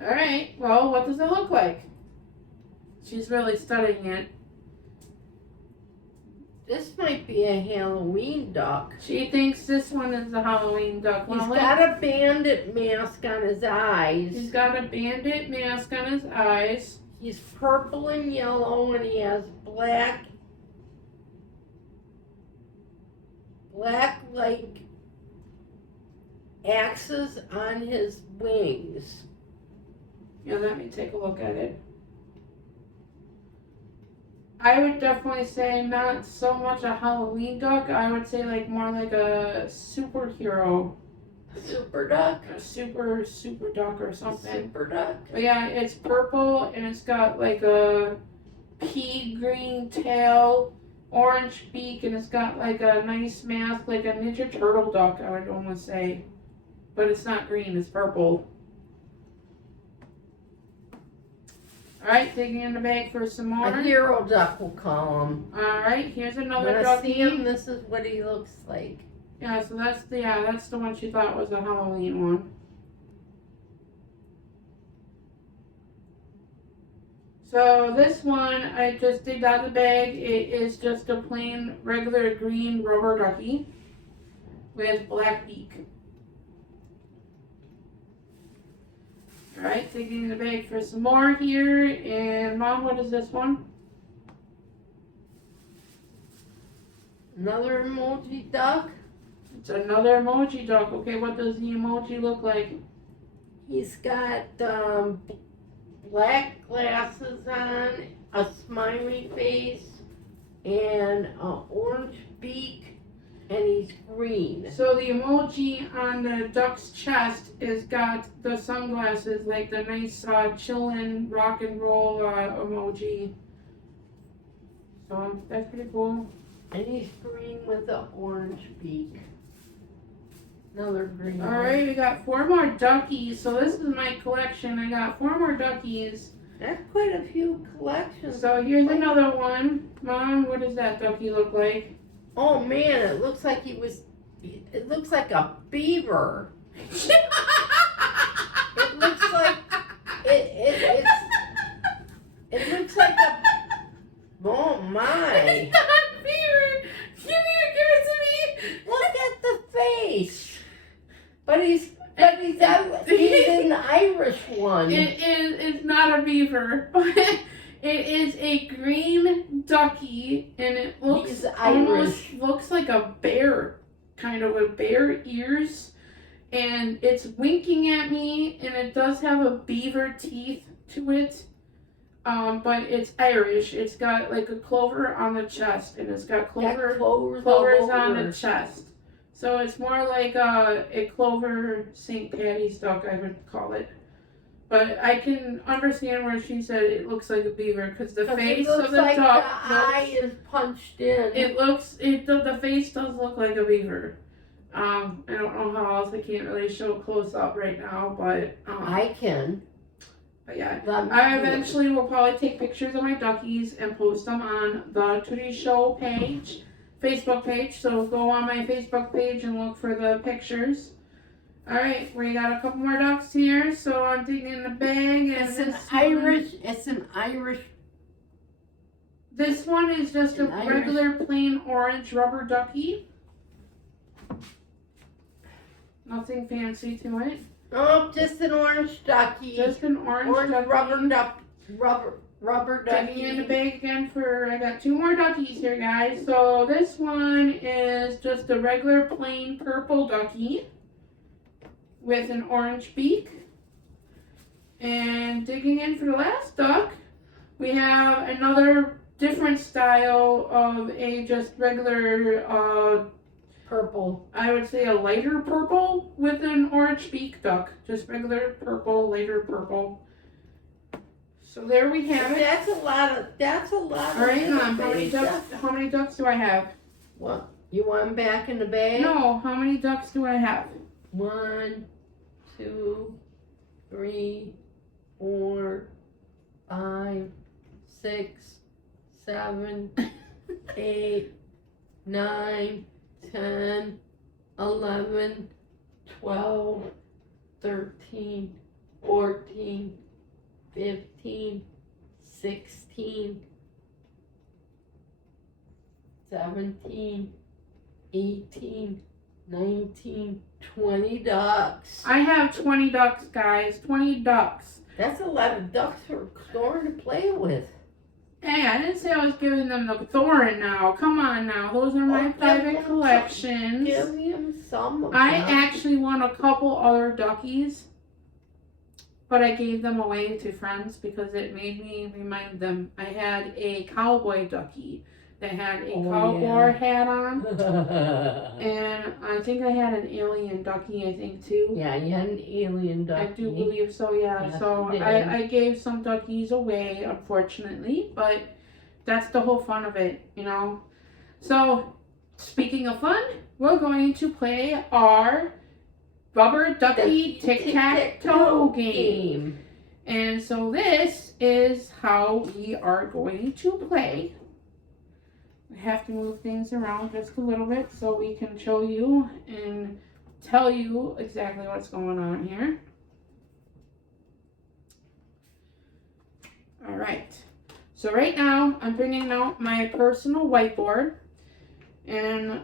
All right, well, what does it look like? She's really studying it. This might be a Halloween duck. She thinks this one is a Halloween duck. He's got a bandit mask on his eyes. He's got a bandit mask on his eyes. He's purple and yellow, and he has black like axes on his wings. Yeah, let me take a look at it. I would definitely say not so much a Halloween duck. I would say like more like a superhero. Super duck? A super duck or something. Super duck? But yeah, it's purple and it's got like a pea green tail, orange beak, and it's got like a nice mask, like a Ninja Turtle duck, I would almost say. But it's not green, it's purple. Alright, digging in the bag for some more. A hero duck, we'll call him. Alright, here's another when duck. I see him, this is what he looks like. Yeah, so that's the one she thought was a Halloween one. So this one, I just digged out the bag. It is just a plain, regular green rubber ducky with black beak. Alright, digging in the bag for some more here. And Mom, what is this one? Another emoji duck? It's another emoji duck. Okay, what does the emoji look like? He's got black glasses on, a smiley face, and an orange beak, and he's green. So the emoji on the duck's chest is got the sunglasses, like the nice chillin' rock and roll emoji. So that's pretty cool. And he's green with an orange beak. Another green one. Alright, we got 4 more duckies. So this is my collection. I got 4 more duckies. That's quite a few collections. So here's another one. Mom, what does that ducky look like? Oh man, it looks like it looks like a beaver. It looks like it looks like a, oh my. It's not a beaver. Give it to me. Look at the face. But he's an Irish one. It's not a beaver, but it is a green ducky, and it looks almost looks like a bear, kind of with bear ears, and it's winking at me, and it does have a beaver teeth to it, but it's Irish. It's got like a clover on the chest, and it's got clovers on the chest. So it's more like a Clover St. Patty's duck, I would call it. But I can understand where she said it looks like a beaver because the face of the duck, the eye is punched in. The face does look like a beaver. I don't know how else. I can't really show close up right now, but I can. But yeah, I eventually will probably take pictures of my duckies and post them on the Tootie Show page. Facebook page, so go on my Facebook page and look for the pictures. Alright, we got a couple more ducks here, so I'm digging in the bag. And it's an Irish. This one is just a regular plain orange rubber ducky. Nothing fancy to it. Oh, just an orange ducky. Just an orange ducky. Rubber ducky. Digging in the bag again I got 2 more duckies here, guys. So this one is just a regular plain purple ducky with an orange beak. And digging in for the last duck, we have another different style of a just regular purple. I would say a lighter purple with an orange beak duck. Just regular purple, lighter purple. So there we have it. That's a lot. All right, Mom. How many ducks do I have? What? You want them back in the bag? No. How many ducks do I have? 1, 2, 3, 4, 5, 6, 7, 8, 9, 10, 11, 12, 13, 14, 15, 16, 17, 18, 19, 20 ducks. I have 20 ducks, guys. 20 ducks. That's a lot of ducks for Thorin to play with. Hey, I didn't say I was giving them the Thorin now. Come on now. Those are my private collections. Give him some of I them. actually won a couple other duckies, but I gave them away to friends because it made me remind them. I had a cowboy ducky that had a cowboy hat on. And I think I had an alien ducky, I think, too. Yeah, you had an alien ducky. I do believe so, yeah. Yes, So you did. I gave some duckies away, unfortunately, but that's the whole fun of it, you know. So, speaking of fun, we're going to play our Rubber Ducky Tic-Tac-Toe game. And so this is how we are going to play. We have to move things around just a little bit so we can show you and tell you exactly what's going on here. All right. So right now I'm bringing out my personal whiteboard, and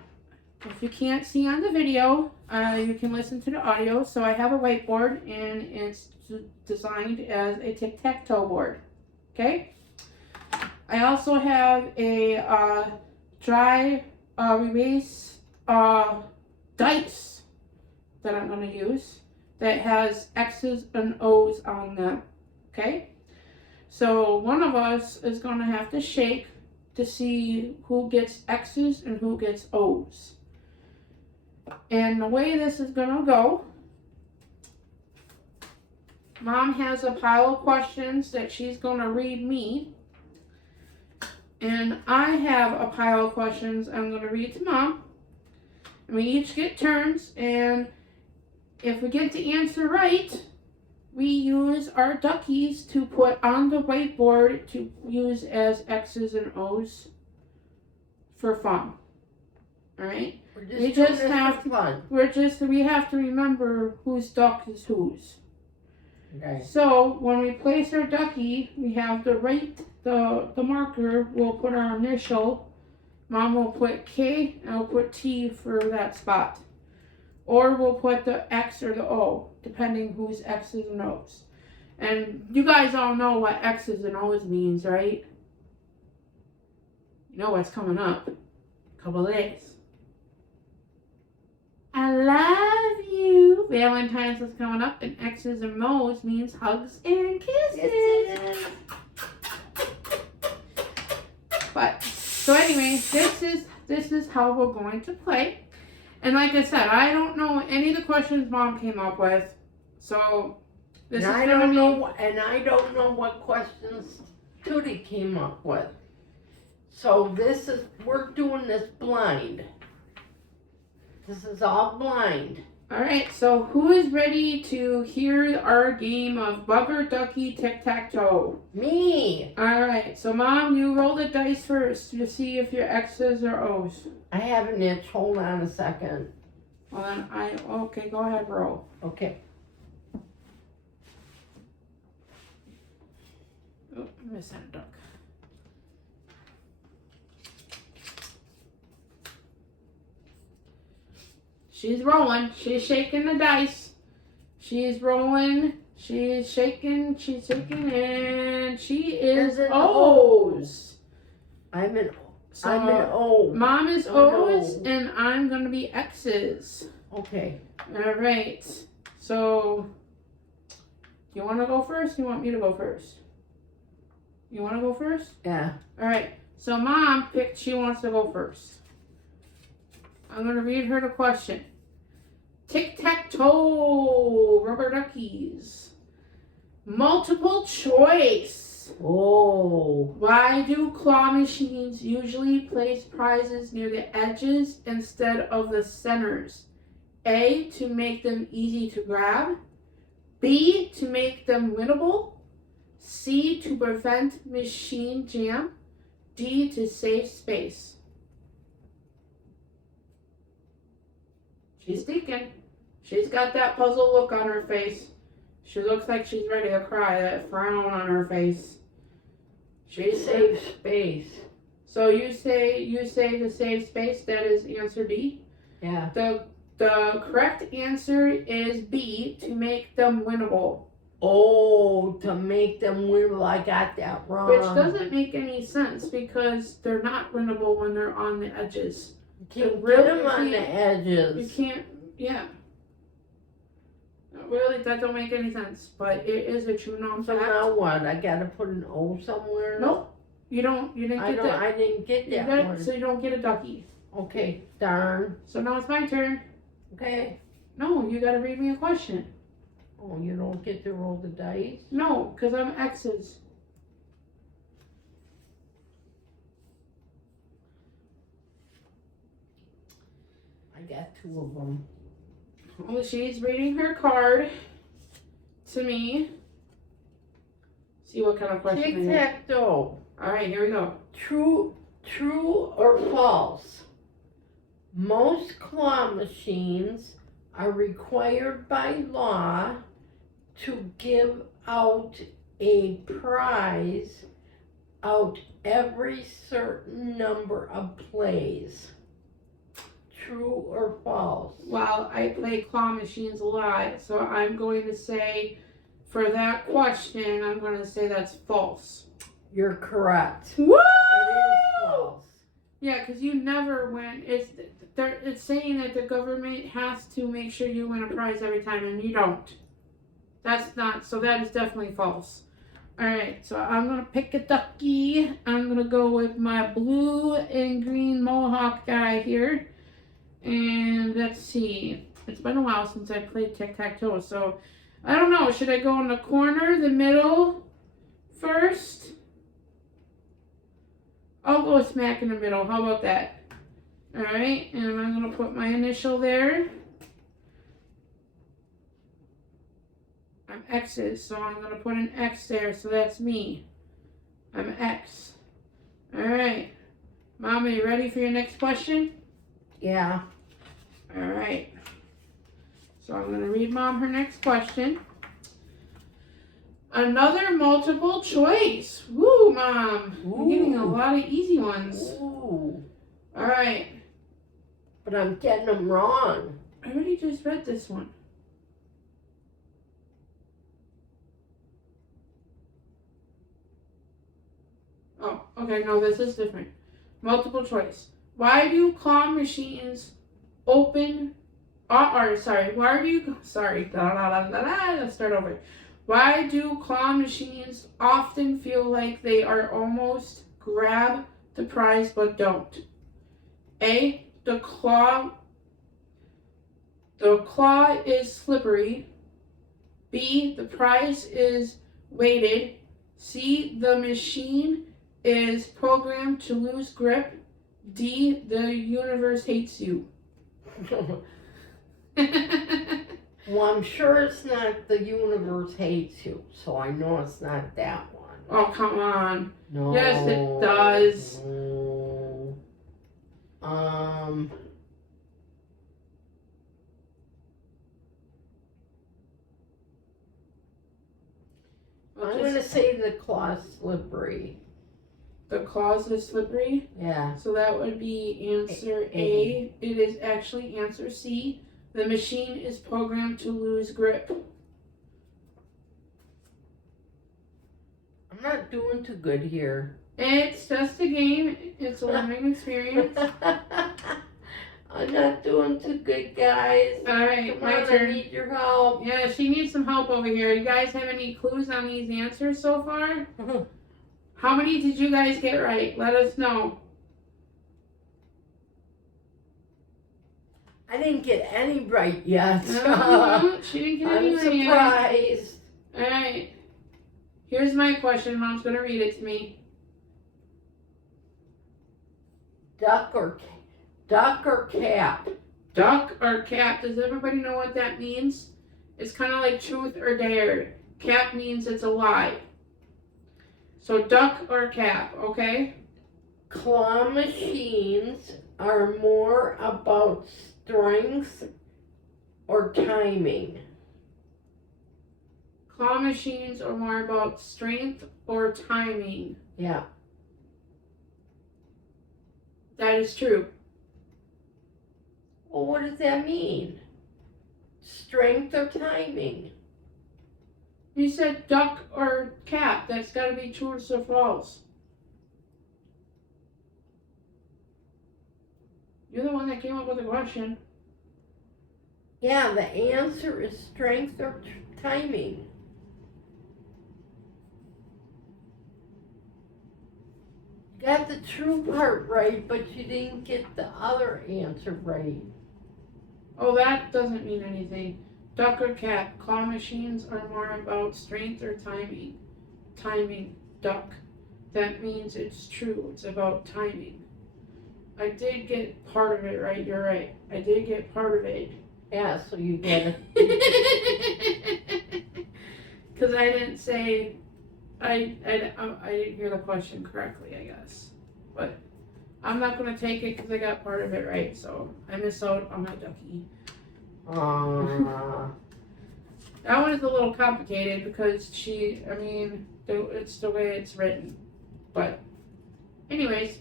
if you can't see on the video, you can listen to the audio. So I have a whiteboard, and it's designed as a tic-tac-toe board. Okay. I also have a dry erase dice that I'm going to use that has X's and O's on them. Okay. So one of us is going to have to shake to see who gets X's and who gets O's. And the way this is going to go, Mom has a pile of questions that she's going to read me. And I have a pile of questions I'm going to read to Mom. And we each get turns, and if we get the answer right, we use our duckies to put on the whiteboard to use as X's and O's for fun. Alright? We have to remember whose duck is whose. Okay. So when we place our ducky, we have to write the marker. We'll put our initial. Mom will put K and I'll put T for that spot. Or we'll put the X or the O, depending whose X's and O's. And you guys all know what X's and O's means, right? You know what's coming up. A couple of days. I love you. Valentine's is coming up, and X's and O's means hugs and kisses. Yes. But so anyway, this is how we're going to play. And like I said, I don't know any of the questions Mom came up with. So this and is I don't know what questions Tootie came up with. So we're doing this blind. This is all blind. Alright, so who is ready to hear our game of bugger, ducky, tic-tac-toe? Me. Alright, so Mom, you roll the dice first to see if your X's or O's. I have an itch. Hold on a second. Well then, okay, go ahead, roll. Okay. Oh, I'm missing a duck. She's rolling. She's shaking the dice. She's rolling. She's shaking, and she is O's. I'm an O. Mom is O's, no. and I'm going to be X's. Okay. All right. So, you want to go first? You want me to go first? You want to go first? Yeah. All right. So, Mom picked she wants to go first. I'm going to read her the question. Tic-tac-toe, rubber duckies. Multiple choice. Oh. Why do claw machines usually place prizes near the edges instead of the centers? A, to make them easy to grab. B, to make them winnable. C, to prevent machine jam. D, to save space. She's thinking. She's got that puzzled look on her face. She looks like she's ready to cry, that frown on her face. She Save space. So you say to save space, that is answer D? Yeah. The correct answer is B, to make them winnable. Oh, to make them winnable. I got that wrong. Which doesn't make any sense because they're not winnable when they're on the edges. You can't get them on the edges. You can't, yeah. Really, that don't make any sense, but it is a true known So fact. now what? I gotta put an O somewhere? Nope. You didn't get that. I didn't get that one. So you don't get a ducky. Okay, darn. So now it's my turn. Okay. No, you gotta read me a question. Oh, you don't get to roll the dice? No, because I'm X's. I got two of them. Well, she's reading her card to me. See what kind of question it is. Tic-tac-toe. Alright, here we go. True or false? Most claw machines are required by law to give out a prize out every certain number of plays. True or false? Well, I play claw machines a lot, so I'm going to say, for that question, I'm going to say that's false. You're correct. Woo! It is false. Yeah, because you never win. It's saying that the government has to make sure you win a prize every time, and you don't. That's not, so that is definitely false. Alright, so I'm going to pick a ducky. I'm going to go with my blue and green mohawk guy here. And let's see. It's been a while since I played tic-tac-toe, so I don't know. Should I go in the corner, the middle first? I'll go smack in the middle. How about that? Alright, and I'm going to put my initial there. I'm X's, so I'm going to put an X there, so that's me. I'm X. Alright. Mom, are you ready for your next question? Yeah. Alright. So I'm going to read Mom her next question. Another multiple choice. Woo, Mom. You're getting a lot of easy ones. Ooh. Alright. But I'm getting them wrong. I already just read this one. Oh, okay, no, this is different. Multiple choice. Why do claw machines open, let's start over. Why do claw machines often feel like they are almost grab the prize but don't? A, the claw is slippery. B, the prize is weighted. C, the machine is programmed to lose grip. D, the universe hates you. Well, I'm sure it's not the universe hates you, so I know it's not that one. Oh, come on. No. Yes, it does. No. I'm going to say the claw's slippery. The claws is slippery. Yeah. So that would be answer A. It is actually answer C. The machine is programmed to lose grip. I'm not doing too good here. It's just a game. It's a learning experience. I'm not doing too good, guys. Alright, Come my on, turn. I need your help. Yeah, she needs some help over here. You guys have any clues on these answers so far? How many did you guys get right? Let us know. I didn't get any right yet. She didn't get any I'm right yet. surprised. Alright. Here's my question. Mom's going to read it to me. Duck or cap? Duck or cap? Does everybody know what that means? It's kind of like truth or dare. Cap means it's a lie. So duck or cap, okay? Claw machines are more about strength or timing. Claw machines are more about strength or timing. Yeah. That is true. Well, what does that mean? Strength or timing? You said duck or cap. That's got to be true or false. You're the one that came up with the question. Yeah, the answer is strength or timing. You got the true part right, but you didn't get the other answer right. Oh, that doesn't mean anything. Duck or cap. Claw machines are more about strength or timing. Timing. Duck. That means it's true. It's about timing. I did get part of it right. You're right. I did get part of it. Yeah, so you get it. Because I didn't say, I didn't hear the question correctly, I guess. But I'm not going to take it because I got part of it right. So I miss out on my ducky. That one is a little complicated because it's the way it's written. But anyways,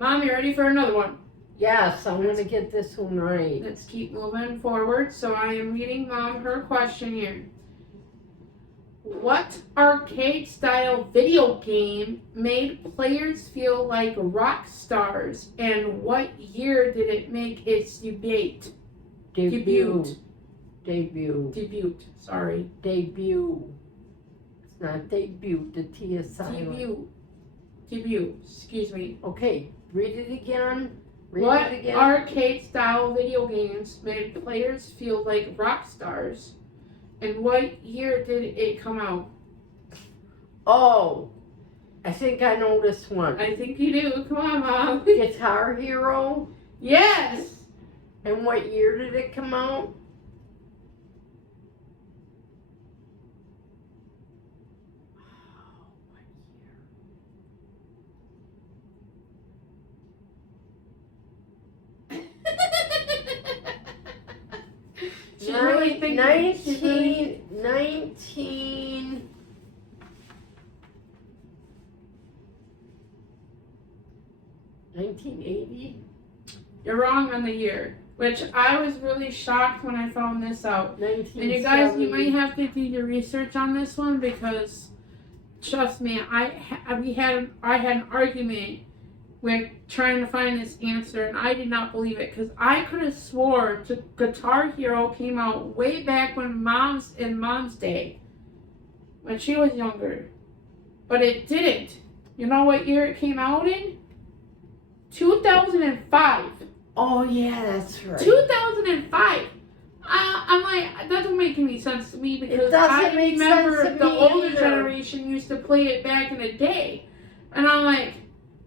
Mom, you ready for another one? Yes, I'm going to get this one right. Let's keep moving forward. So I am reading Mom her question here. What arcade-style video game made players feel like rock stars, and what year did it make its debut. Sorry. Debut. It's not debut. The T is silent. Debut. Excuse me. Okay, read it again. What arcade-style video games made players feel like rock stars, and what year did it come out? Oh, I think I know this one. I think you do. Come on, Mom. Guitar Hero. Yes. And what year did it come out? She's really thinking. 1980? You're wrong on the year, which I was really shocked when I found this out. 1970. And you guys, you might have to do your research on this one because, trust me, I had an argument with trying to find this answer, and I did not believe it because I could have swore Guitar Hero came out way back when Mom's day, when she was younger, but it didn't. You know what year it came out in? 2005. Oh yeah, that's right. 2005. I'm like, that doesn't make any sense to me because I make remember sense to the me older either. generation used to play it back in the day. And I'm like,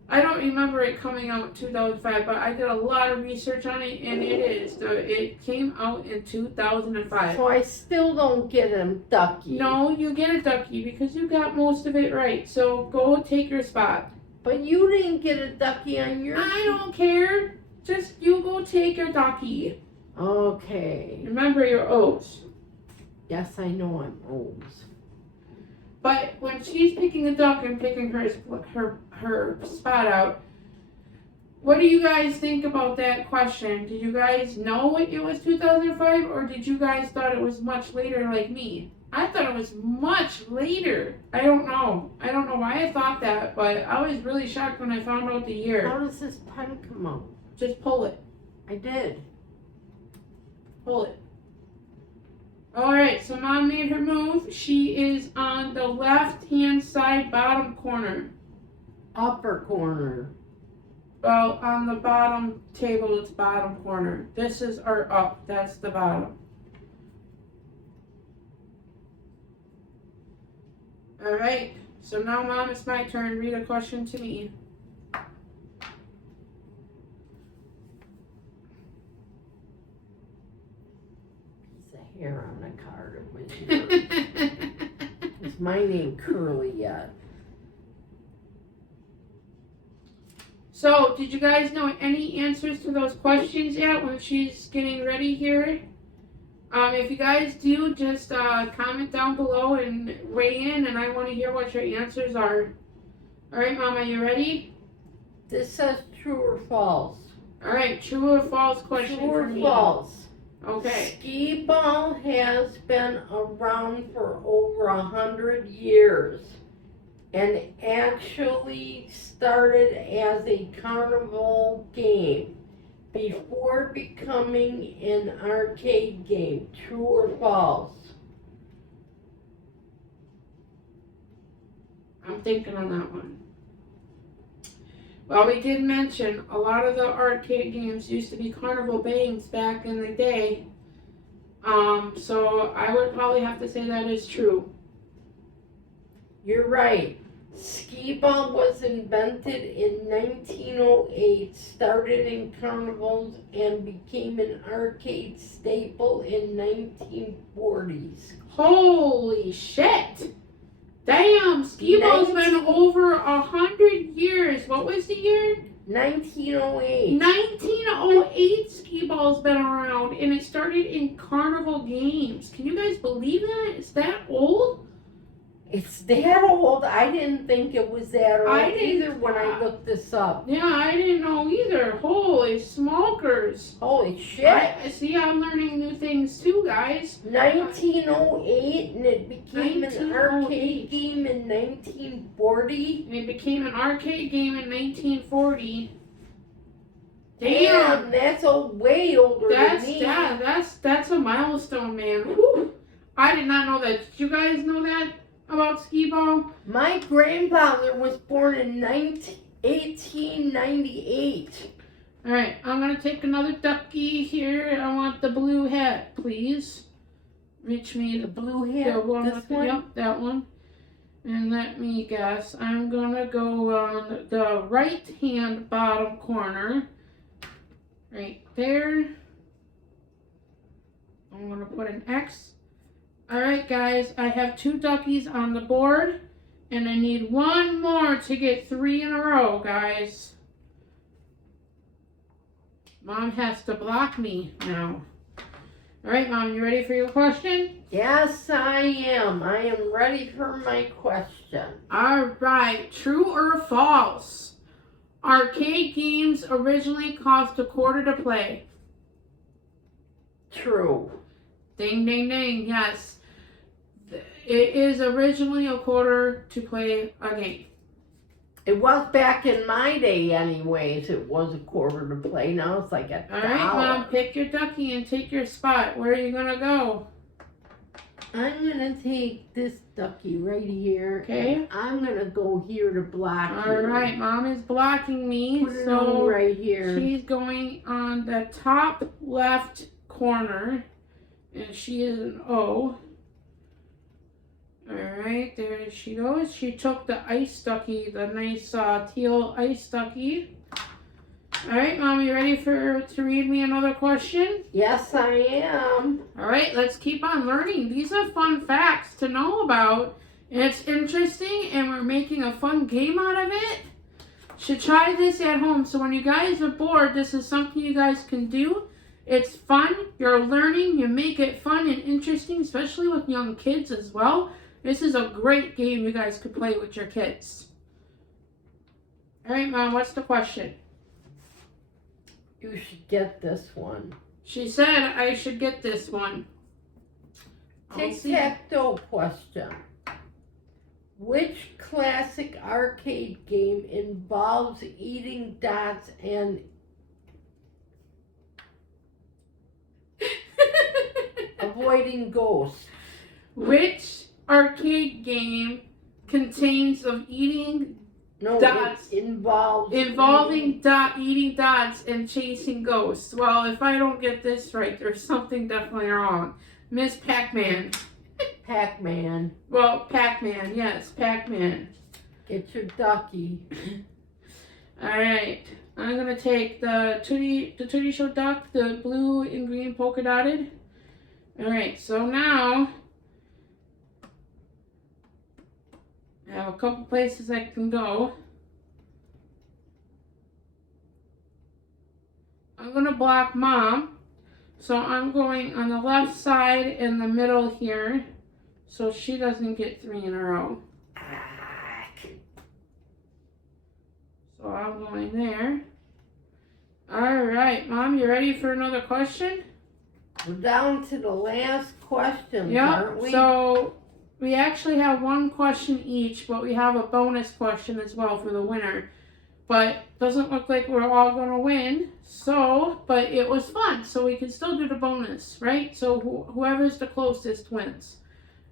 I don't remember it coming out in 2005, but I did a lot of research on it, and it came out in 2005. So I still don't get him, Ducky. No, you get a Ducky because you got most of it right. So go take your spot. But you didn't get a Ducky on your... I don't care. Just you go take your Ducky. Okay. Remember your O's. Yes, I know I'm O's. But when she's picking a duck and picking her spot out, what do you guys think about that question? Did you guys know it was 2005, or did you guys thought it was much later like me? I thought it was much later. I don't know. I don't know why I thought that, but I was really shocked when I found out the year. How does this pen come out? Just pull it. I did. Pull it. Alright, so Mom made her move. She is on the left-hand side bottom corner. Upper corner. Well, on the bottom table, it's bottom corner. This is our up. That's the bottom. Alright, so now, Mom, it's my turn. Read a question to me. Piece of hair on the card. It was yours. Because mine ain't curly yet. So, did you guys know any answers to those questions yet when she's getting ready here? If you guys do, just comment down below and weigh in, and I want to hear what your answers are. Alright, Mom, are you ready? This says true or false. Alright, true or false question True for or me. false. Okay. Skee ball has been around for over 100 years and actually started as a carnival game before becoming an arcade game. True or false? I'm thinking on that one. Well, we did mention a lot of the arcade games used to be carnival bangs back in the day. So I would probably have to say that is true. You're right. Skee ball was invented in 1908, started in carnivals, and became an arcade staple in 1940s. Holy shit! Damn, skee ball's been over 100 years. What was the year? 1908. 1908 skee ball's been around, and it started in carnival games. Can you guys believe that? It's that old? It's that old. I didn't think it was that old I didn't either when I looked this up. Yeah, I didn't know either. Holy smokers. Holy shit. See, I'm learning new things too, guys. 1908, and it became an 1908. arcade game in 1940. And it became an arcade game in 1940. Damn, that's way older That's than me. that's a milestone, man. Whew. I did not know that. Did you guys know that about skee ball? My grandfather was born in 1898. All right, I'm gonna take another ducky here. I want the blue hat, please. Reach me the Blue hat, one this with one? Yep, that one. And let me guess, I'm gonna go on the right hand bottom corner. Right there. I'm gonna put an X. Alright guys, I have 2 duckies on the board. And I need 1 more to get 3 in a row, guys. Mom has to block me now. Alright, Mom, you ready for your question? Yes, I am. I am ready for my question. Alright, true or false? Arcade games originally cost $0.25 to play. True. Ding, ding, ding, yes. It is originally $0.25 to play a game. It was back in my day anyways. It was $0.25 to play. Now it's like $1. Alright, Mom, pick your ducky and take your spot. Where are you going to go? I'm going to take this ducky right here. Okay. I'm going to go here to block you. Alright, Mom is blocking me. Put it so on right here. She's going on the top left corner. And she is an O. Alright, there she goes. She took the ice ducky, the nice teal ice ducky. Alright, Mom, you ready to read me another question? Yes, I am. Alright, let's keep on learning. These are fun facts to know about. And it's interesting, and we're making a fun game out of it. Should try this at home. So when you guys are bored, this is something you guys can do. It's fun. You're learning. You make it fun and interesting, especially with young kids as well. This is a great game you guys could play with your kids. Alright, Mom, what's the question? You should get this one. She said I should get this one. Tic-tac-toe question. Which classic arcade game involves eating dots and avoiding ghosts? Which arcade game contains of eating dots involving eating dots and chasing ghosts? Well, if I don't get this right, there's something definitely wrong. Miss Pac-Man. Pac-Man. Well, Pac-Man, yes, Pac-Man. Get your ducky. Alright, I'm gonna take the Tootie Show duck, the blue and green polka dotted. Alright, so now I have a couple places I can go. I'm going to block Mom. So I'm going on the left side in the middle here. So she doesn't get 3 in a row. So I'm going there. Alright, Mom, you ready for another question? We're down to the last question, aren't we? So we actually have 1 question each, but we have a bonus question as well for the winner. But doesn't look like we're all going to win. So, but it was fun, so we can still do the bonus, right? So whoever's the closest wins.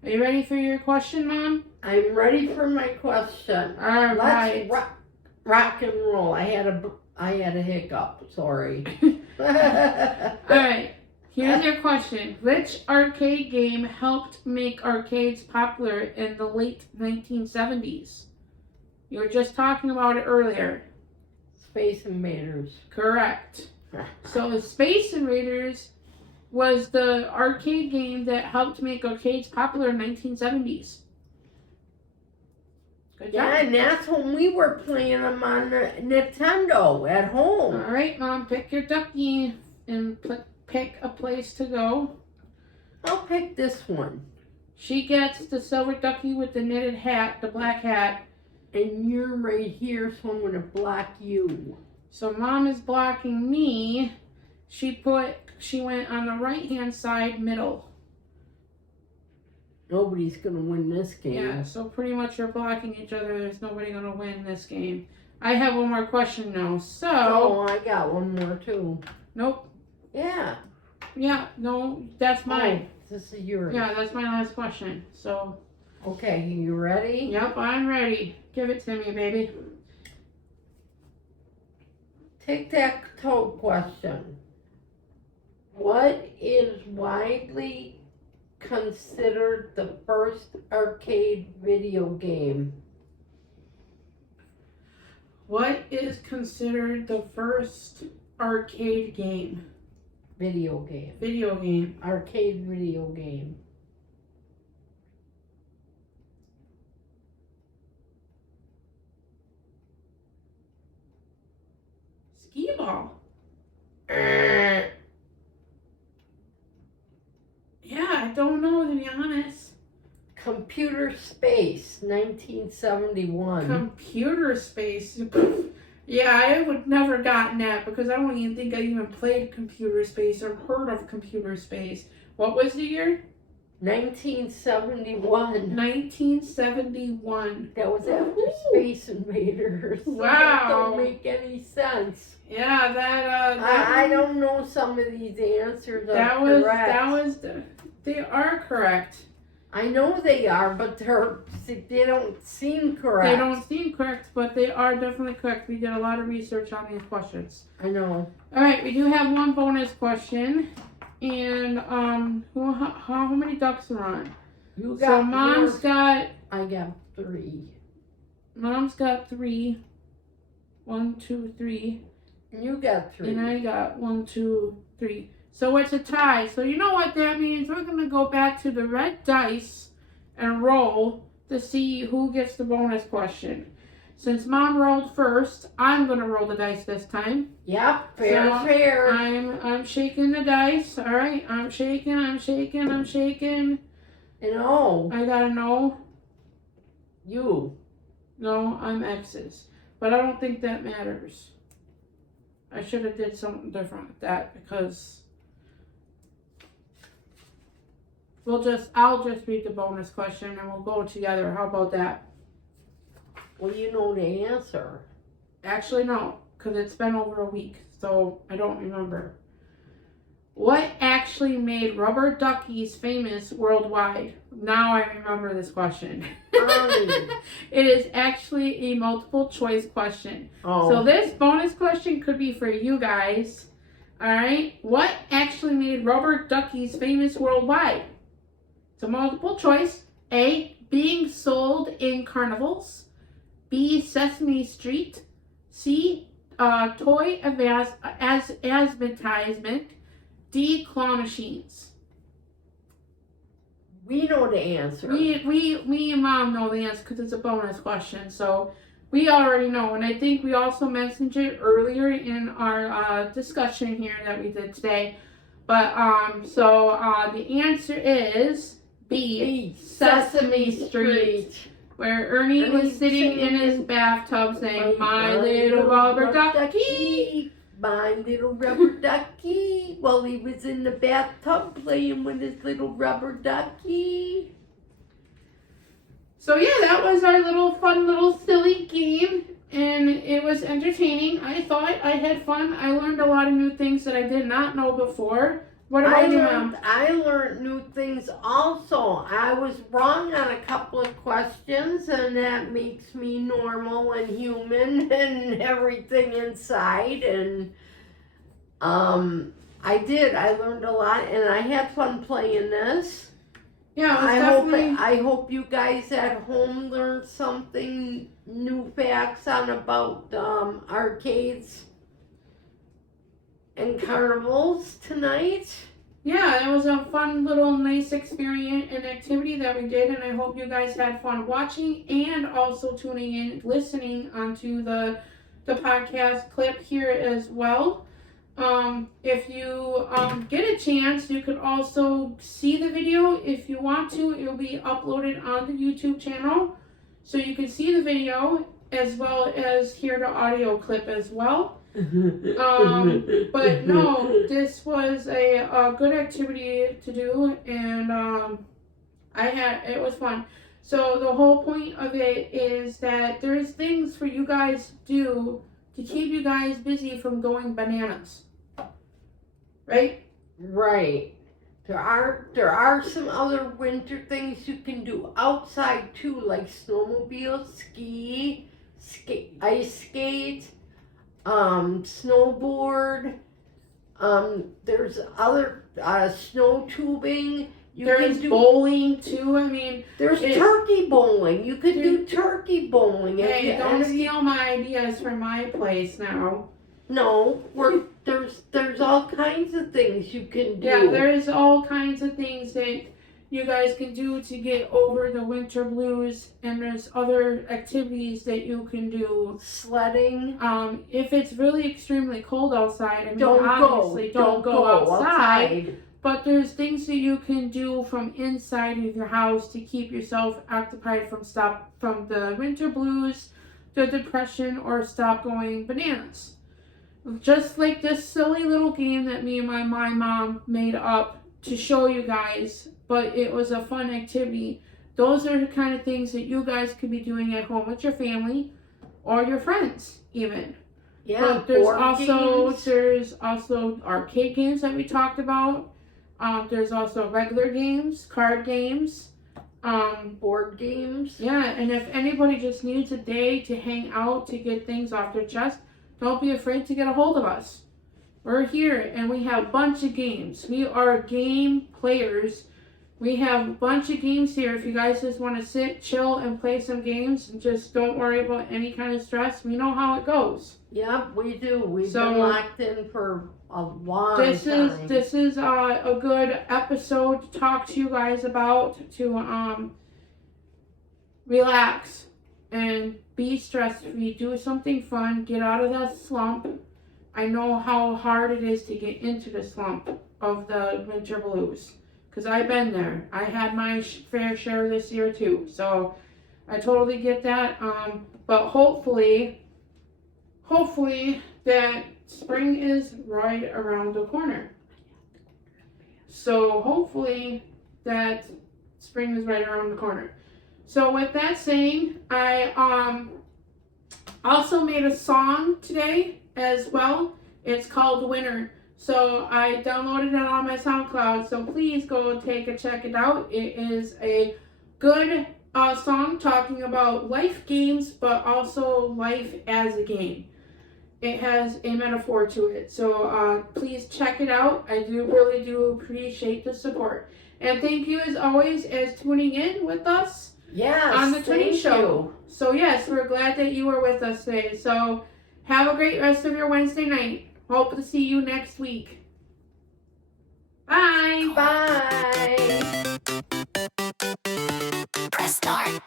Are you ready for your question, Mom? I'm ready for my question. All right. Let's rock and roll. I had a hiccup. Sorry. All right. Here's your question. Which arcade game helped make arcades popular in the late 1970s? You were just talking about it earlier. Space Invaders. Correct. So Space Invaders was the arcade game that helped make arcades popular in the 1970s. Good job. Yeah, and that's when we were playing them on the Nintendo at home. All right, Mom, pick your ducky and pick a place to go. I'll pick this one. She gets the silver ducky with the knitted hat, the black hat. And you're right here, so I'm going to block you. So Mom is blocking me. She went on the right-hand side, middle. Nobody's going to win this game. Yeah, so pretty much you're blocking each other. There's nobody going to win this game. I have one more question now, so... Oh, I got one more, too. Nope. Yeah. Yeah, no, that's mine. Oh, this is yours. Yeah, that's my last question, so... Okay, you ready? Yep, I'm ready. Give it to me, baby. Tic-tac-toe question. What is widely considered the first arcade video game? What is considered the first arcade game? Video game. Video game. Arcade video game. Skee ball. Yeah, I don't know, to be honest. Computer Space, 1971. Computer Space. Yeah, I would never gotten that because I don't even think I even played Computer Space or heard of Computer Space. What was the year? 1971. 1971. That was after Space Invaders. Wow. That don't make any sense. Yeah, that I don't know some of these answers are correct. They are correct. I know they are, but they don't seem correct. They don't seem correct, but they are definitely correct. We did a lot of research on these questions. I know. All right, we do have one bonus question, and how many ducks are on? You got. So Mom's got. I got 3. Mom's got 3. 1, 2, 3. You got 3. And I got 1, 2, 3. So it's a tie. So you know what that means? We're going to go back to the red dice and roll to see who gets the bonus question. Since Mom rolled first, I'm going to roll the dice this time. Yep, fair. I'm shaking the dice. All right, I'm shaking. No. I got a no. You. No, I'm X's. But I don't think that matters. I should have did something different with that because I'll just read the bonus question and we'll go together. How about that? Well, you know the answer. Actually, no, because it's been over a week, so I don't remember. What actually made rubber duckies famous worldwide? Now I remember this question. It is actually a multiple choice question. Oh. So this bonus question could be for you guys. All right. What actually made rubber duckies famous worldwide? It's a multiple choice. A, being sold in carnivals. B, Sesame Street. C, toy advertisement. D, claw machines. We know the answer. Me and Mom know the answer because it's a bonus question. So we already know. And I think we also mentioned it earlier in our discussion here that we did today. But the answer is B, Sesame Street. Where Ernie was sitting in his bathtub saying, "My little rubber ducky." My little rubber ducky. Well, he was in the bathtub playing with his little rubber ducky. So yeah, that was our fun little silly game, and it was entertaining. I thought I had fun. I learned a lot of new things that I did not know before. What about you, Mom? I learned new things also. I was wrong on a couple of questions, and that makes me normal and human and everything inside. And I learned a lot, and I had fun playing this. Yeah, it was I hope you guys at home learned something, new facts about arcades and carnivals tonight. Yeah, it was a fun little nice experience and activity that we did, and I hope you guys had fun watching and also tuning in, listening onto the podcast clip here as well. If you get a chance, you could also see the video if you want to. It will be uploaded on the YouTube channel, so you can see the video as well as hear the audio clip as well. But no, this was a good activity to do, and it was fun. So the whole point of it is that there's things for you guys to do to keep you guys busy from going bananas, right? Right. There are some other winter things you can do outside too, like snowmobile, ice skate, snowboard. There's other snow tubing. There's bowling too. I mean, there's turkey bowling. You could do turkey bowling. Hey, don't steal my ideas from my place now. No, there's all kinds of things you can do. Yeah, there's all kinds of things that you guys can do to get over the winter blues, and there's other activities that you can do. Sledding. If it's really extremely cold outside, I mean, don't go outside. But there's things that you can do from inside of your house to keep yourself occupied from the winter blues, the depression, or stop going bananas. Just like this silly little game that me and my mom made up to show you guys, but it was a fun activity. Those are the kind of things that you guys could be doing at home with your family or your friends even. Yeah, but there's also arcade games that we talked about. There's also regular games, card games, board games. Yeah, and if anybody just needs a day to hang out to get things off their chest, don't be afraid to get a hold of us. We're here and we have a bunch of games. We are game players. We have a bunch of games here. If you guys just want to sit, chill, and play some games and just don't worry about any kind of stress, we know how it goes. Yep, we do. We've been locked in for a long time. This is a good episode to talk to you guys about, to relax and be stress-free. Do something fun. Get out of that slump. I know how hard it is to get into the slump of the winter blues, because I've been there. I had my fair share this year too, so I totally get that. But hopefully that spring is right around the corner. So hopefully that spring is right around the corner. So with that saying, I also made a song today as well. It's called Winter. So I downloaded it on my SoundCloud. So please go check it out. It is a good song talking about life games, but also life as a game. It has a metaphor to it. So please check it out. I really do appreciate the support. And thank you as always as tuning in with us. Yes, on the Tony Show. You. So yes, we're glad that you were with us today. So have a great rest of your Wednesday night. Hope to see you next week. Bye. Bye. Press start.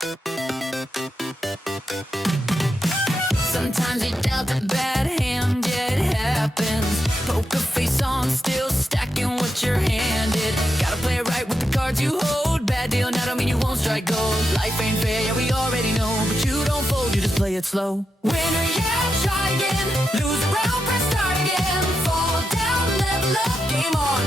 Sometimes you dealt a bad hand, yet it happens. Poker face on, still stacking what you're handed. Gotta play it right with the cards you hold. Bad deal, now don't mean you won't strike gold. Life ain't fair, yeah, we already know. But you don't fold, you just play it slow. Winner, yeah, try again. Lose a round, press start again. Fall down, level up, game on.